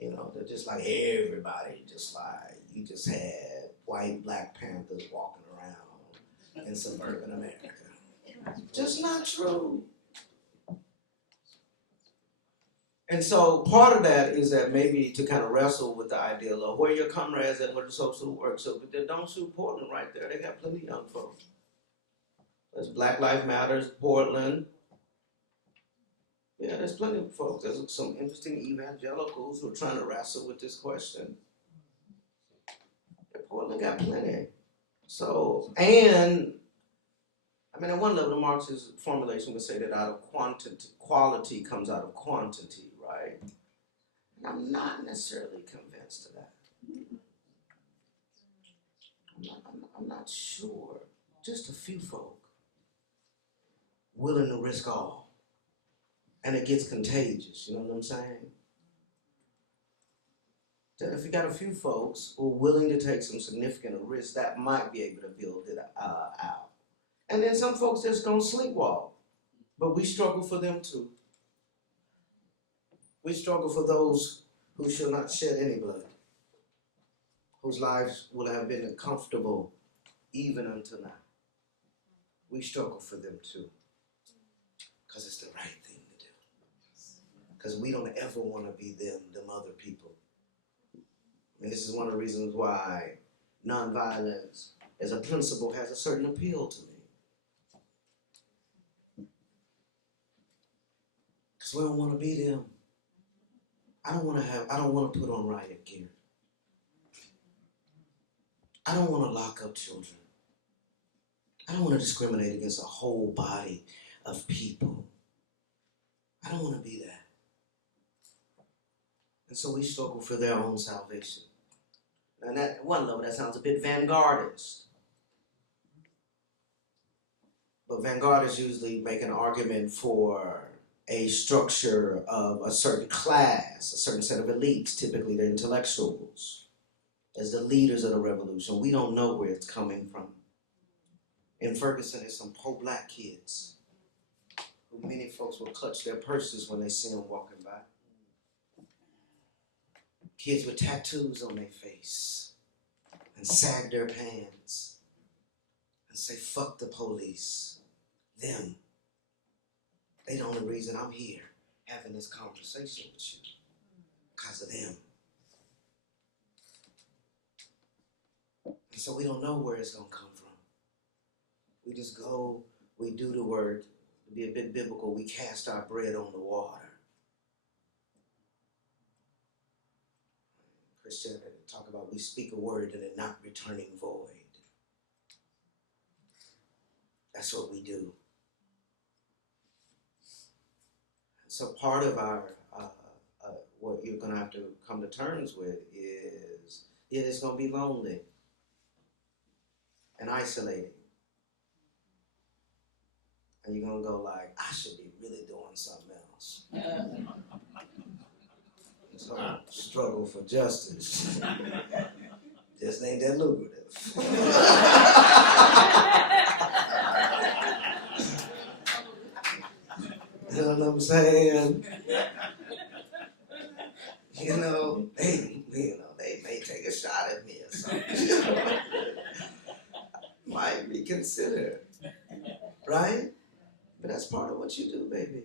You know, they're just like everybody, just like you just had white Black Panthers walking around in suburban America. Just not true. And so part of that is that maybe to kind of wrestle with the idea of where your comrades and where the social work. So but then Don't Shoot Portland right there. They got plenty of young folks. There's Black Lives Matters, Portland. Yeah, there's plenty of folks. There's some interesting evangelicals who are trying to wrestle with this question. Portland got plenty. So, and I mean, at one level, the Marxist formulation would say that out of quantity, quality comes out of quantity, right? And I'm not necessarily convinced of that. I'm not sure. Just a few folk willing to risk all. And it gets contagious, you know what I'm saying? That if you got a few folks who are willing to take some significant risks, that might be able to build it out. And then some folks just gonna sleepwalk. But we struggle for them too. We struggle for those who shall not shed any blood, whose lives will have been comfortable even until now. We struggle for them too, because it's the right thing to do. Because we don't ever want to be them other people. And this is one of the reasons why nonviolence as a principle has a certain appeal to me. Because we don't want to be them. I don't want to put on riot gear. I don't want to lock up children. I don't want to discriminate against a whole body of people. I don't want to be that. And so we struggle for their own salvation. And at one level, that sounds a bit vanguardist. But vanguardists usually make an argument for a structure of a certain class, a certain set of elites, typically the intellectuals, as the leaders of the revolution. We don't know where it's coming from. In Ferguson, there's some poor black kids who many folks will clutch their purses when they see them walking by. Kids with tattoos on their face and sag their pants and say, fuck the police. Them. They the only reason I'm here having this conversation with you. Because of them. And so we don't know where it's going to come from. We just go, we do the word. To be a bit biblical, we cast our bread on the water. Christianity talk about we speak a word and it not returning void. That's what we do. So part of our, what you're going to have to come to terms with is it is going to be lonely and isolating. And you're going to go like, I should be really doing something else. So struggle for justice just ain't that lucrative. You know what I'm saying? They may take a shot at me or something. Might reconsider, right? But that's part of what you do, baby.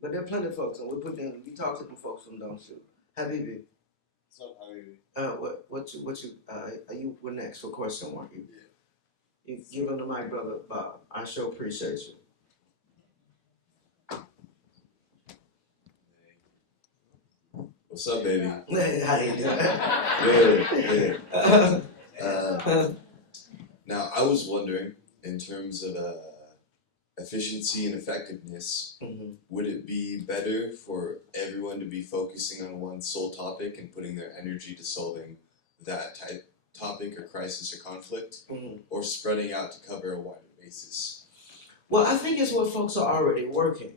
But there are plenty of folks, and we talk to them folks from Don't Shoot. Habibi. What's up, Habibi? You were next for question, weren't you? Yeah. You give him the mic, brother Bob. I sure appreciate you. What's up, baby? Hey, how you doing? Good. Now, I was wondering, in terms of efficiency and effectiveness, would it be better for everyone to be focusing on one sole topic and putting their energy to solving that topic or crisis or conflict, or spreading out to cover a wider basis? Well, I think it's what folks are already working,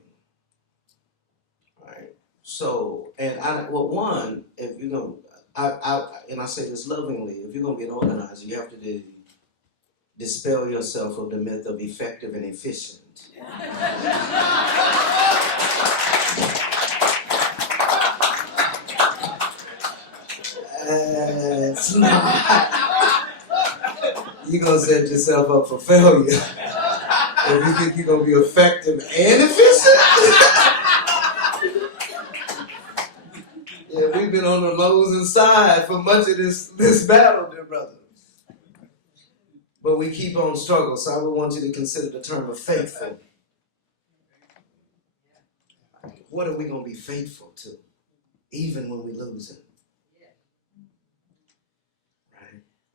right? So, and if you're going and I say this lovingly, if you're going to be an organizer, you have to dispel yourself of the myth of effective and efficient. It's not. You're going to set yourself up for failure. If you think you're going to be effective and efficient. Yeah, we've been on the losing side for much of this battle, dear brothers. But we keep on struggling, so I would want you to consider the term of faithful. What are we going to be faithful to, even when we're losing?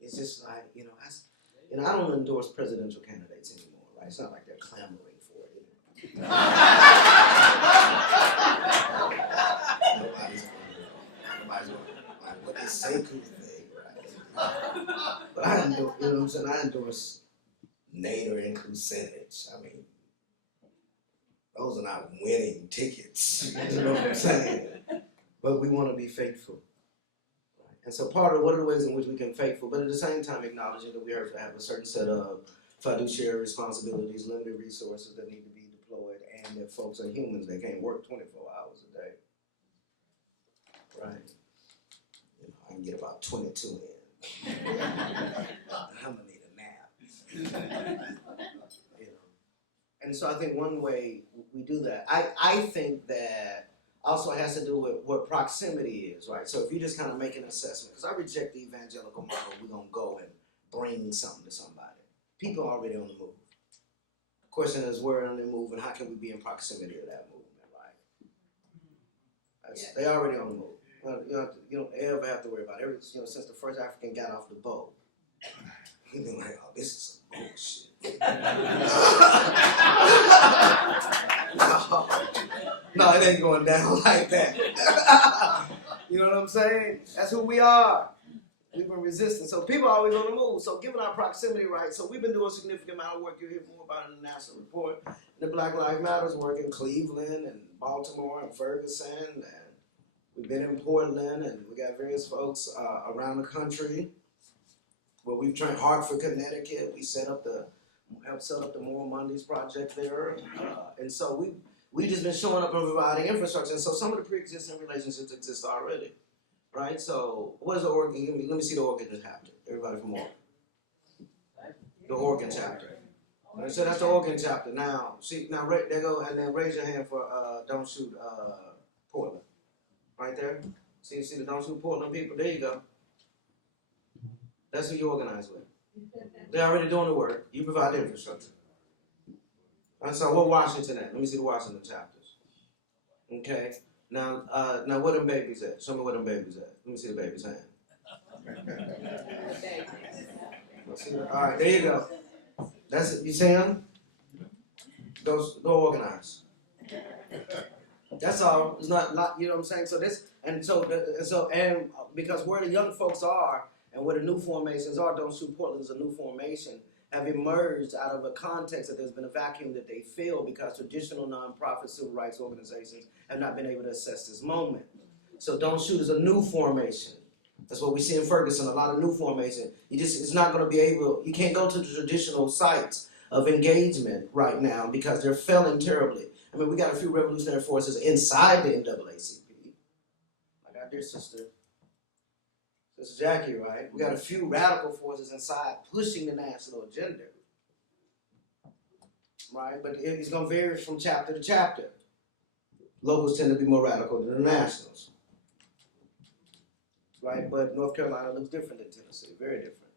It's just like, I don't endorse presidential candidates anymore, right? It's not like they're clamoring for it. Nobody's going like, what is Sekou thing, right? But I endorse, you know what I'm saying? I endorse Nader and Kucinich. I mean, those are not winning tickets. You know what I'm saying? But we want to be faithful. And so part of what are the ways in which we can be faithful, but at the same time acknowledging that we have to have a certain set of fiduciary responsibilities, limited resources that need to be deployed, and that folks are humans. They can't work 24 hours a day. Right? I can get about 22 in. I'm gonna need a nap. And so I think one way we do that, I think that also has to do with what proximity is, right? So if you just kind of make an assessment, because I reject the evangelical model, we're going to go and bring something to somebody. People are already on the move. The question is, where are they moving? How can we be in proximity to that movement, right? They already on the move. You don't ever have to worry about it. Since the first African got off the boat, you've been like, oh, this is some bullshit. No, it ain't going down like that. You know what I'm saying? That's who we are. We've been resisting. So people are always on the move. So given our proximity, right? So we've been doing a significant amount of work. You'll hear more about in the national report. The Black Lives Matters work in Cleveland and Baltimore and Ferguson. And we've been in Portland. And we got various folks around the country. Well, we've trained Hartford, Connecticut. We helped set up the Moral Mondays Project there. And so we just been showing up and providing infrastructure. And so some of the pre-existing relationships exist already, right? So what is the Oregon? Let me see the Oregon chapter. Everybody from Oregon. The Oregon chapter. So that's the Oregon chapter. Now, there go, and then raise your hand for Don't Shoot Portland. Right there. See the Don't Shoot Portland people? There you go. That's who you organize with. They're already doing the work. You provide the infrastructure. And so where Washington at? Let me see the Washington chapters. Okay. Now where them babies at? Show me where them babies at. Let me see the baby's hand. All right, there you go. That's it. You see them? Go organize. That's all. It's not you know what I'm saying? So because where the young folks are and where the new formations are, Don't Shoot Portland is a new formation, have emerged out of a context that there's been a vacuum that they fill because traditional nonprofit civil rights organizations have not been able to assess this moment. So Don't Shoot is a new formation. That's what we see in Ferguson, a lot of new formation. It's not going to be able, you can't go to the traditional sites of engagement right now because they're failing terribly. I mean, we got a few revolutionary forces inside the NAACP. Like our dear sister Jackie, right? We got a few radical forces inside pushing the national agenda, right? But it's going to vary from chapter to chapter. Locals tend to be more radical than the nationals, right? But North Carolina looks different than Tennessee, very different,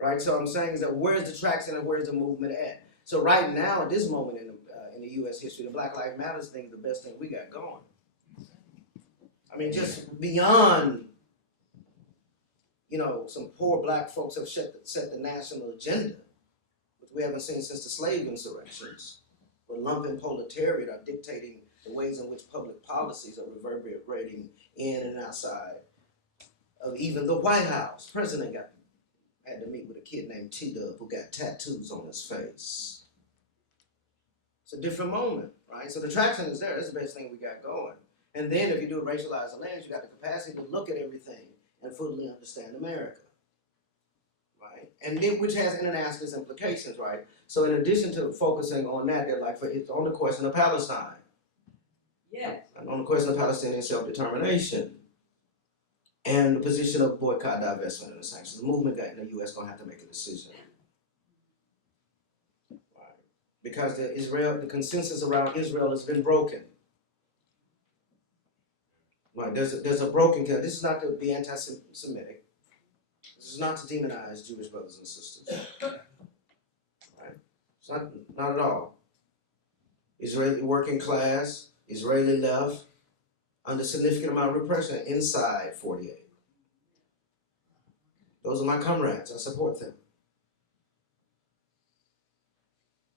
right? So I'm saying is that where's the traction and where's the movement at? So right now, at this moment in the U.S. history, the Black Lives Matter thing is the best thing we got going. I mean, just beyond, some poor black folks have set the national agenda, which we haven't seen since the slave insurrections, where lumpen proletariat are dictating the ways in which public policies are reverberating in and outside of even the White House. President had to meet with a kid named T-Dub who got tattoos on his face. It's a different moment, right? So the traction is there. That's the best thing we got going. And then if you do a racialized lens, you got the capacity to look at everything and fully understand America, right? And then which has international implications, right? So in addition to focusing on that, they're like, it's on the question of Palestine. Yeah. And on the question of Palestinian self-determination and the position of boycott, divestment, and the sanctions. The movement in the U.S. going to have to make a decision. Right? Because the consensus around Israel has been broken. Right, there's a broken. This is not to be anti-Semitic. This is not to demonize Jewish brothers and sisters. Right? It's not at all. Israeli working class, Israeli left, under significant amount of repression inside 48. Those are my comrades. I support them.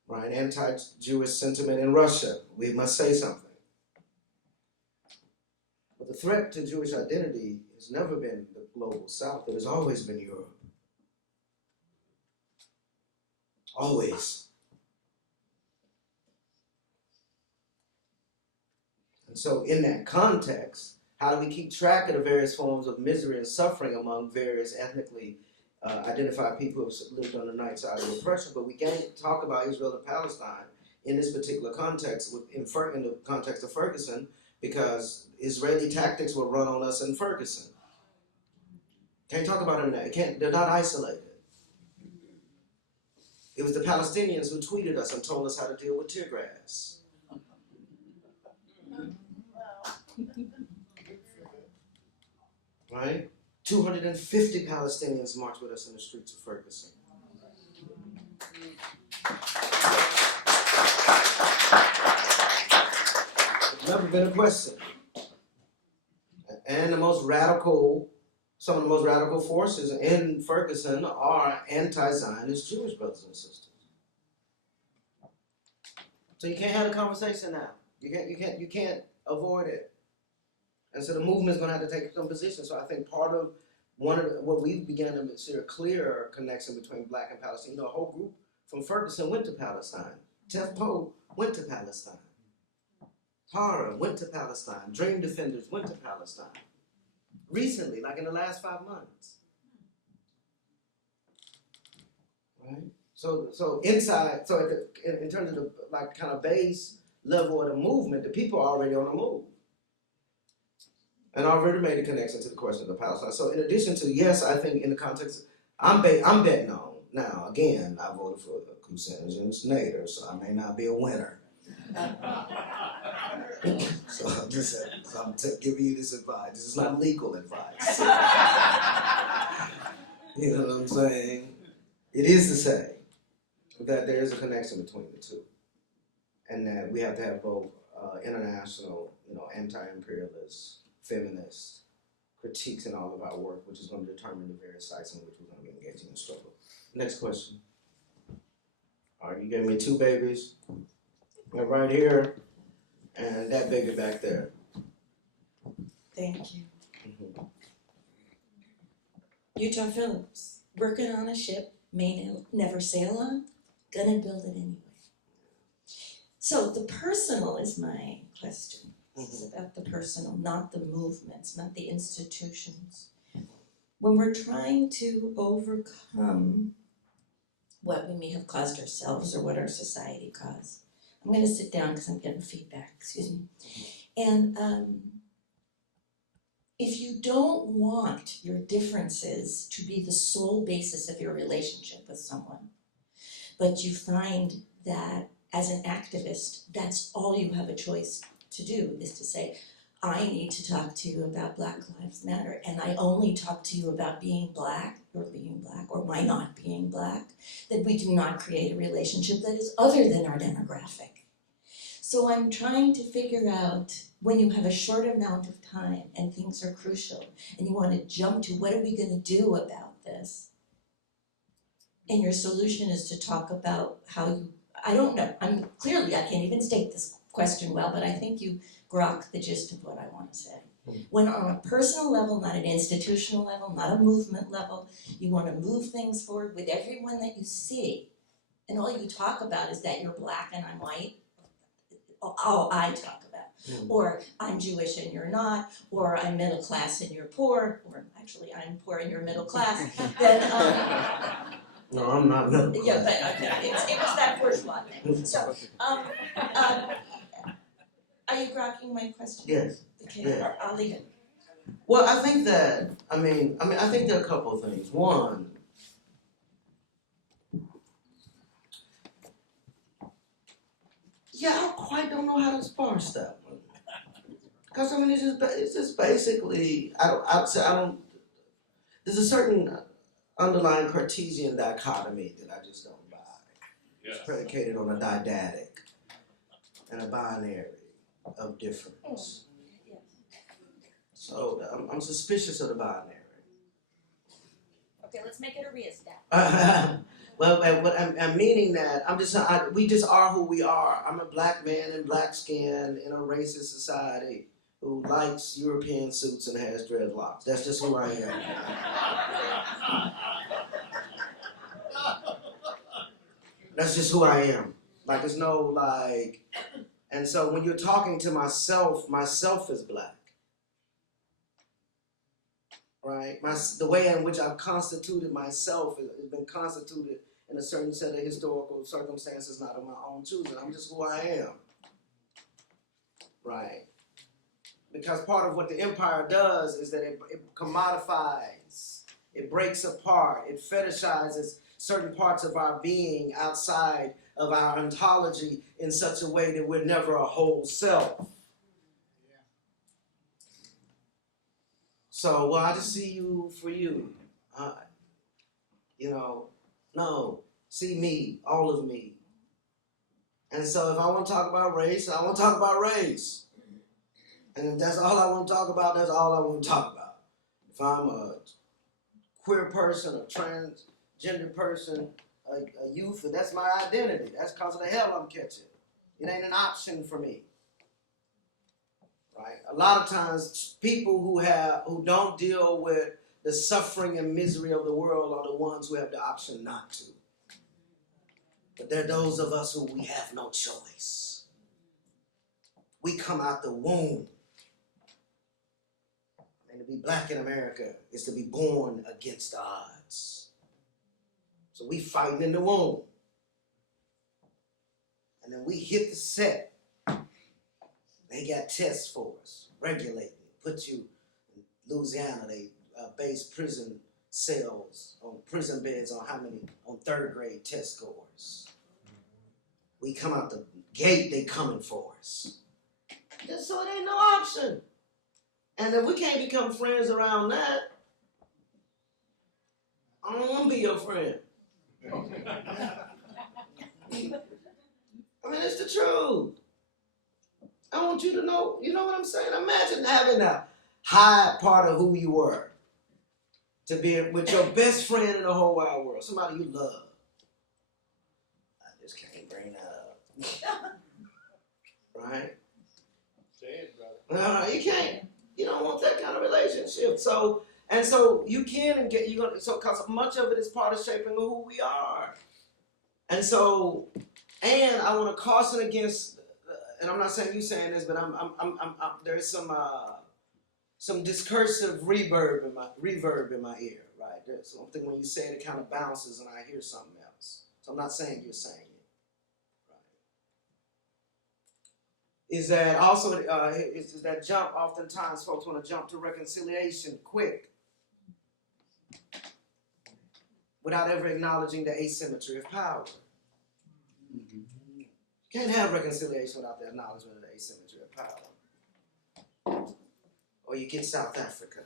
Right? Anti-Jewish sentiment in Russia. We must say something. But the threat to Jewish identity has never been the global South. It has always been Europe. Always. And so in that context, how do we keep track of the various forms of misery and suffering among various ethnically identified people who have lived on the night side of oppression? But we can't talk about Israel and Palestine in this particular context, in the context of Ferguson, because Israeli tactics were run on us in Ferguson. Can't talk about them now. They're not isolated. It was the Palestinians who tweeted us and told us how to deal with tear gas. Right? 250 Palestinians marched with us in the streets of Ferguson. There's never been a question. And some of the most radical forces in Ferguson are anti-Zionist Jewish brothers and sisters. So you can't have a conversation now. You can't avoid it. And so the movement's going to have to take some position. So I think part of what we began to see a clear connection between Black and Palestine. A whole group from Ferguson went to Palestine. Tef Poe went to Palestine. Tara went to Palestine. Dream Defenders went to Palestine. Recently, like in the last 5 months. Right? So inside, in terms of the kind of base level of the movement, the people are already on the move. And already made a connection to the question of the Palestine. So in addition to, yes, I think in the context, I'm betting on. Now, again, I voted for Kucinich and Snyder, so I may not be a winner. So I'm giving you this advice. This is not legal advice. You know what I'm saying? It is to say that there is a connection between the two. And that we have to have both international, anti-imperialist, feminist critiques in all of our work, which is going to determine the various sites in which we're going to be engaging in struggle. Next question. All right, you gave me 2 babies. Right here, and that baby back there. Thank you. Utah Phillips, working on a ship, may never sail on, gonna build it anyway. So the personal is my question. This is about the personal, not the movements, not the institutions. When we're trying to overcome what we may have caused ourselves or what our society caused, I'm going to sit down because I'm getting feedback, excuse me. And if you don't want your differences to be the sole basis of your relationship with someone, but you find that as an activist, that's all you have a choice to do is to say, I need to talk to you about Black Lives Matter, and I only talk to you about being Black, or my not being Black, that we do not create a relationship that is other than our demographic. So I'm trying to figure out, when you have a short amount of time and things are crucial, and you want to jump to what are we going to do about this? And your solution is to talk about how you, I don't know, I can't even state this question well, but I think you grok the gist of what I want to say. When on a personal level, not an institutional level, not a movement level, you want to move things forward with everyone that you see, and all you talk about is that you're Black and I'm white, all I talk about. Or I'm Jewish and you're not, or I'm middle class and you're poor, or actually I'm poor and you're middle class, then no, I'm not middle class. Yeah, but okay, it was that first one. So, are you grokking my question? Yes. Okay, Yeah. I'll leave it. Well, I think that, I think there are a couple of things. One, I quite don't know how to sparse that one. Because, it's just basically, there's a certain underlying Cartesian dichotomy that I just don't buy. Yes. It's predicated on a didactic and a binary of difference. So I'm suspicious of the binary. Okay, let's make it a Ria's now. Well, what I'm meaning that we just are who we are. I'm a black man in black skin in a racist society who likes European suits and has dreadlocks. That's just who I am. That's just who I am. Like, there's no like, and so when you're talking to myself is black. Right? The way in which I've constituted myself has been constituted in a certain set of historical circumstances, not of my own choosing. I'm just who I am. Right? Because part of what the empire does is that it commodifies, it breaks apart, it fetishizes certain parts of our being outside of our ontology in such a way that we're never a whole self. So, well, I just see you for you. No, see me, all of me. And so if I want to talk about race, I want to talk about race. And if that's all I want to talk about, that's all I want to talk about. If I'm a queer person, a transgender person, a youth, and that's my identity. That's because of the hell I'm catching. It ain't an option for me. Right? A lot of times, people who don't deal with the suffering and misery of the world are the ones who have the option not to. But there are those of us who we have no choice. We come out the womb. And to be black in America is to be born against the odds. So we fighting in the womb. And then we hit the set. They got tests for us, regulating, put you in Louisiana, they base prison cells on prison beds on on third grade test scores. We come out the gate, they coming for us. Just so it ain't no option. And if we can't become friends around that, I don't want to be your friend. I mean, it's the truth. I want you to know, you know what I'm saying? Imagine having a high part of who you were to be with your best friend in the whole wide world, somebody you love. I just can't bring that up. Right? Say it, brother. No, you can't. You don't want that kind of relationship. So you can and get, because much of it is part of shaping who we are. And I want to caution against, and I'm not saying you saying this, but there's some discursive reverb in my ear, right? There's something when you say it, it kind of bounces, and I hear something else. So I'm not saying you're saying it, right? Is that also is that jump? Oftentimes, folks want to jump to reconciliation quick, without ever acknowledging the asymmetry of power. You can't have reconciliation without the acknowledgement of the asymmetry of power. Or you get South Africa.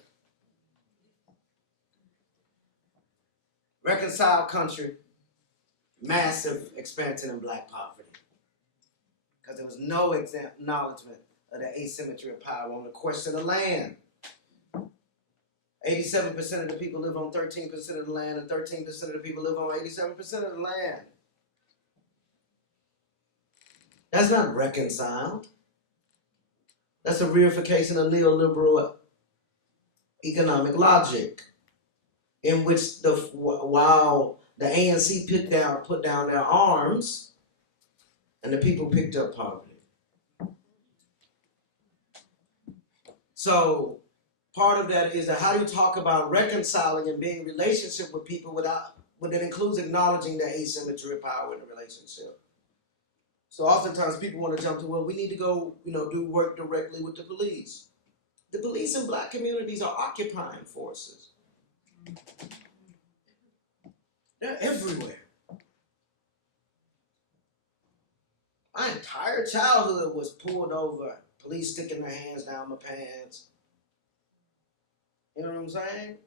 Reconciled country, massive expansion in black poverty. Because there was no acknowledgement of the asymmetry of power on the question of land. 87% of the people live on 13% of the land, and 13% of the people live on 87% of the land. That's not reconciled. That's a reification of neoliberal economic logic, in which while the ANC put down their arms, and the people picked up poverty. So part of that is that how do you talk about reconciling and being in relationship with people but that includes acknowledging the asymmetry of power in the relationship. So oftentimes people want to jump to, well, we need to go, do work directly with the police. The police in black communities are occupying forces. They're everywhere. My entire childhood was pulled over, police sticking their hands down my pants. You know what I'm saying?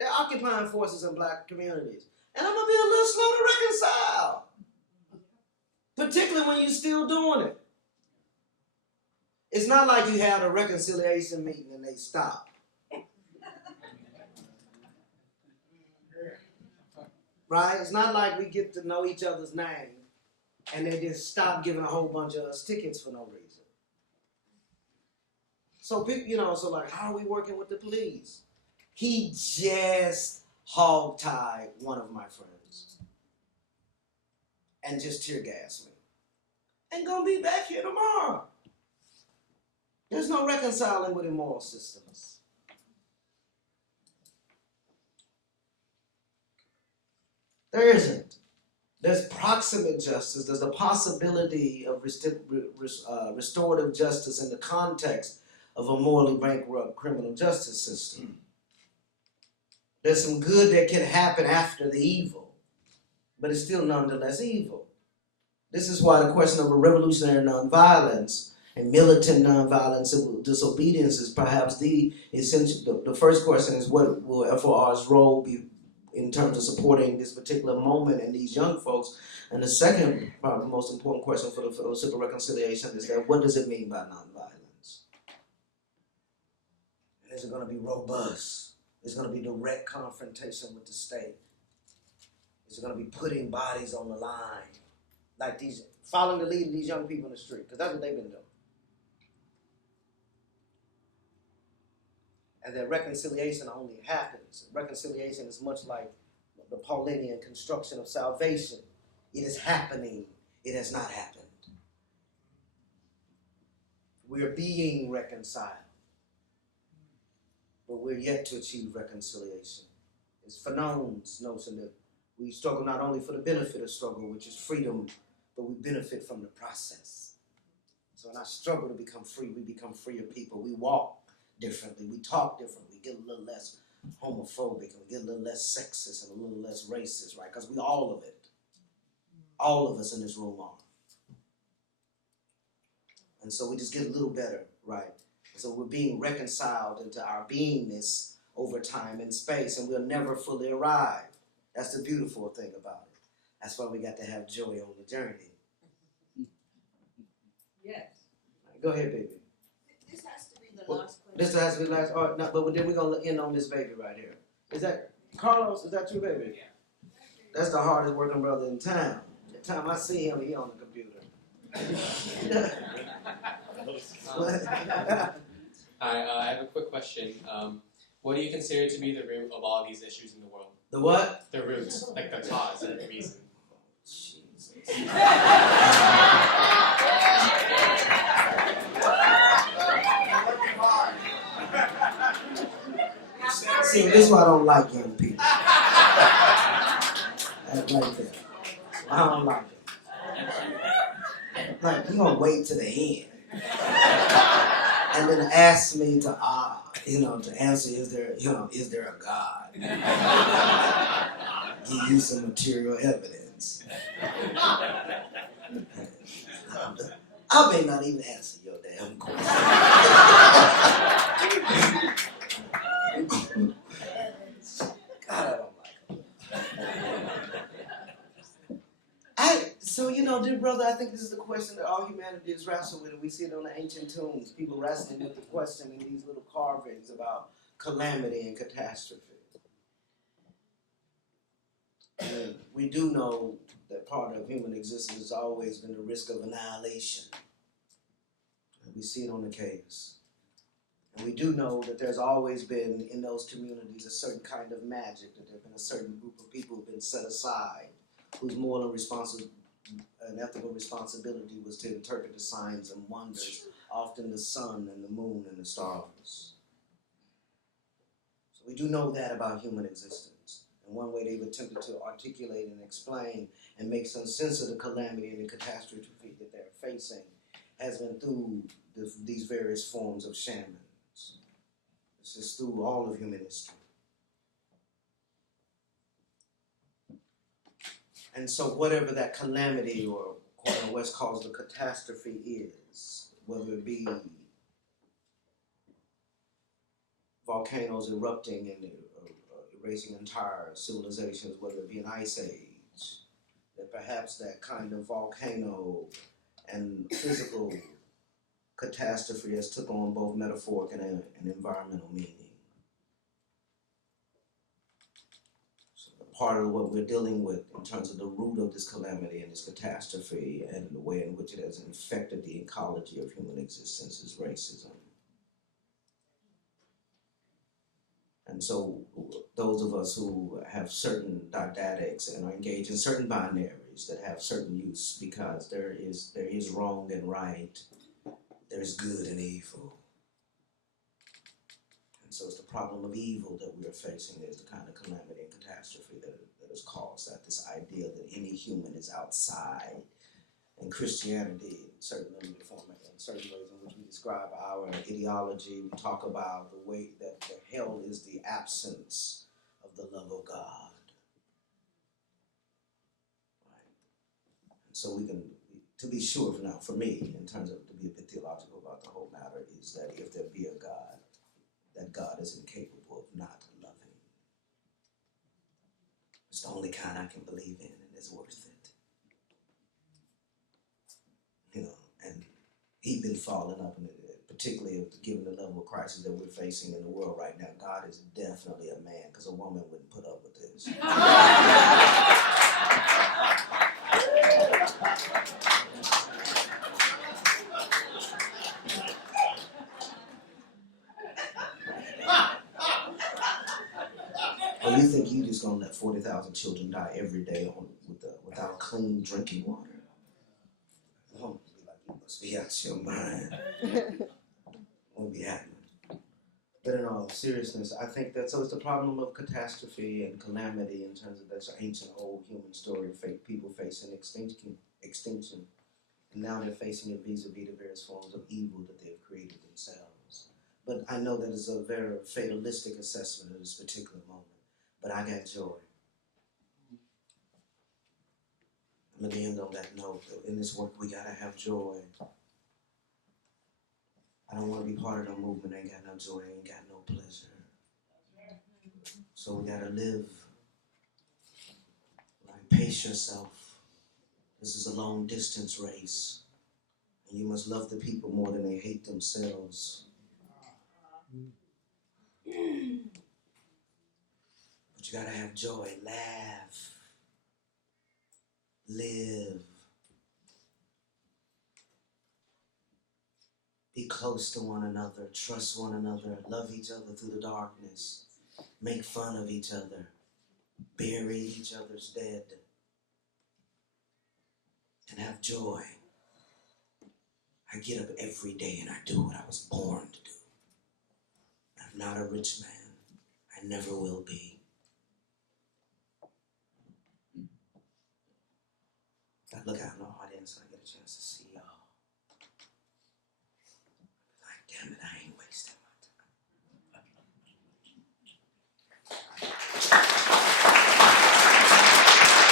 They're occupying forces in black communities. And I'm going to be a little slow to reconcile. Particularly when you're still doing it. It's not like you had a reconciliation meeting and they stop. right? It's not like we get to know each other's name and they just stop giving a whole bunch of us tickets for no reason. So, so like, how are we working with the police? He just hog-tied one of my friends and just tear gassed me. And gonna be back here tomorrow. There's no reconciling with immoral systems. There isn't. There's proximate justice. There's the possibility of restorative justice in the context of a morally bankrupt criminal justice system. There's some good that can happen after the evil, but it's still nonetheless evil. This is why the question of a revolutionary nonviolence and militant nonviolence, civil disobedience is perhaps the essential. The first question is, what will FOR's role be in terms of supporting this particular moment and these young folks? And the second, probably most important question for the fellowship of reconciliation is that, what does it mean by nonviolence? Is it going to be robust? Is it going to be direct confrontation with the state? Is it going to be putting bodies on the line? Like these, following the lead of these young people in the street, because that's what they've been doing. And that reconciliation only happens. Reconciliation is much like the Paulinian construction of salvation. It is happening. It has not happened. We are being reconciled, but we're yet to achieve reconciliation. It's Fanon's notion that we struggle not only for the benefit of struggle, which is freedom, but we benefit from the process. So in our struggle to become free, we become freer people. We walk differently, we talk differently, we get a little less homophobic, and we get a little less sexist and a little less racist, right? Because we all of it. All of us in this room are. And so we just get a little better, right? So we're being reconciled into our beingness over time and space, and we'll never fully arrive. That's the beautiful thing about it. That's why we got to have joy on the journey. Yes. Right, go ahead, baby. This has to be the last question. This has to be last. Oh, no, but then we're gonna end on this baby right here. Is that Carlos? Is that you, baby? Yeah. That's the hardest working brother in town. The time I see him, he on the computer. Hi, I have a quick question. What do you consider to be the root of all these issues in the world? The what? The roots, like the cause and the reason. Jesus. See, this is why I don't like young people. Like that. I don't like it. Like, you gonna wait to the end. And then ask me to answer, is there a God? Give you some material evidence. I may not even answer your damn question. God, I don't like it. So, dear brother, I think this is the question that all humanity is wrestling with, and we see it on the ancient tombs, people wrestling with the question in these little carvings about calamity and catastrophe. And we do know that part of human existence has always been the risk of annihilation. And we see it on the caves. And we do know that there's always been, in those communities, a certain kind of magic, that there's been a certain group of people who've been set aside, whose moral and ethical responsibility was to interpret the signs and wonders, often the sun and the moon and the stars. So we do know that about human existence. And one way they've attempted to articulate and explain and make some sense of the calamity and the catastrophe that they're facing has been through these various forms of shamans. This is through all of human history. And so whatever that calamity, or Cornel West calls the catastrophe, is, whether it be volcanoes erupting and erasing entire civilizations, whether it be an ice age, that perhaps that kind of volcano and physical catastrophe has took on both metaphoric and environmental meaning. So part of what we're dealing with in terms of the root of this calamity and this catastrophe and the way in which it has infected the ecology of human existence is racism. And so those of us who have certain didactics and are engaged in certain binaries that have certain use, because there is wrong and right, there's good and evil. And so it's the problem of evil that we are facing is the kind of calamity and catastrophe that has caused that, this idea that any human is outside. And Christianity, in certain ways in which we describe our ideology, we talk about the way that the hell is the absence of the love of God. Right? And so we can, to be sure now, for me, in terms of to be a bit theological about the whole matter, is that if there be a God, that God is incapable of not loving. It's the only kind I can believe in, and it's worth it. You know, and he's been falling up, and particularly given the level of crisis that we're facing in the world right now, God is definitely a man, because a woman wouldn't put up with this. Or you think you just gonna let 40,000 children die every day without clean drinking water? Oh, be like, you must be out your mind. Won't be happening. But in all seriousness, I think that so it's the problem of catastrophe and calamity in terms of that's an ancient old human story of people facing extinction. And now they're facing it vis-a-vis the various forms of evil that they've created themselves. But I know that is a very fatalistic assessment of this particular moment. But I got joy. I'm gonna end on that note. In this work, we gotta have joy. I don't want to be part of no movement. Ain't got no joy. Ain't got no pleasure. So we gotta live. Like, pace yourself. This is a long distance race, and you must love the people more than they hate themselves. But you gotta have joy, laugh, live. Be close to one another, trust one another, love each other through the darkness, make fun of each other, bury each other's dead, and have joy. I get up every day and I do what I was born to do. I'm not a rich man. I never will be. I look out in the audience and I get a chance to see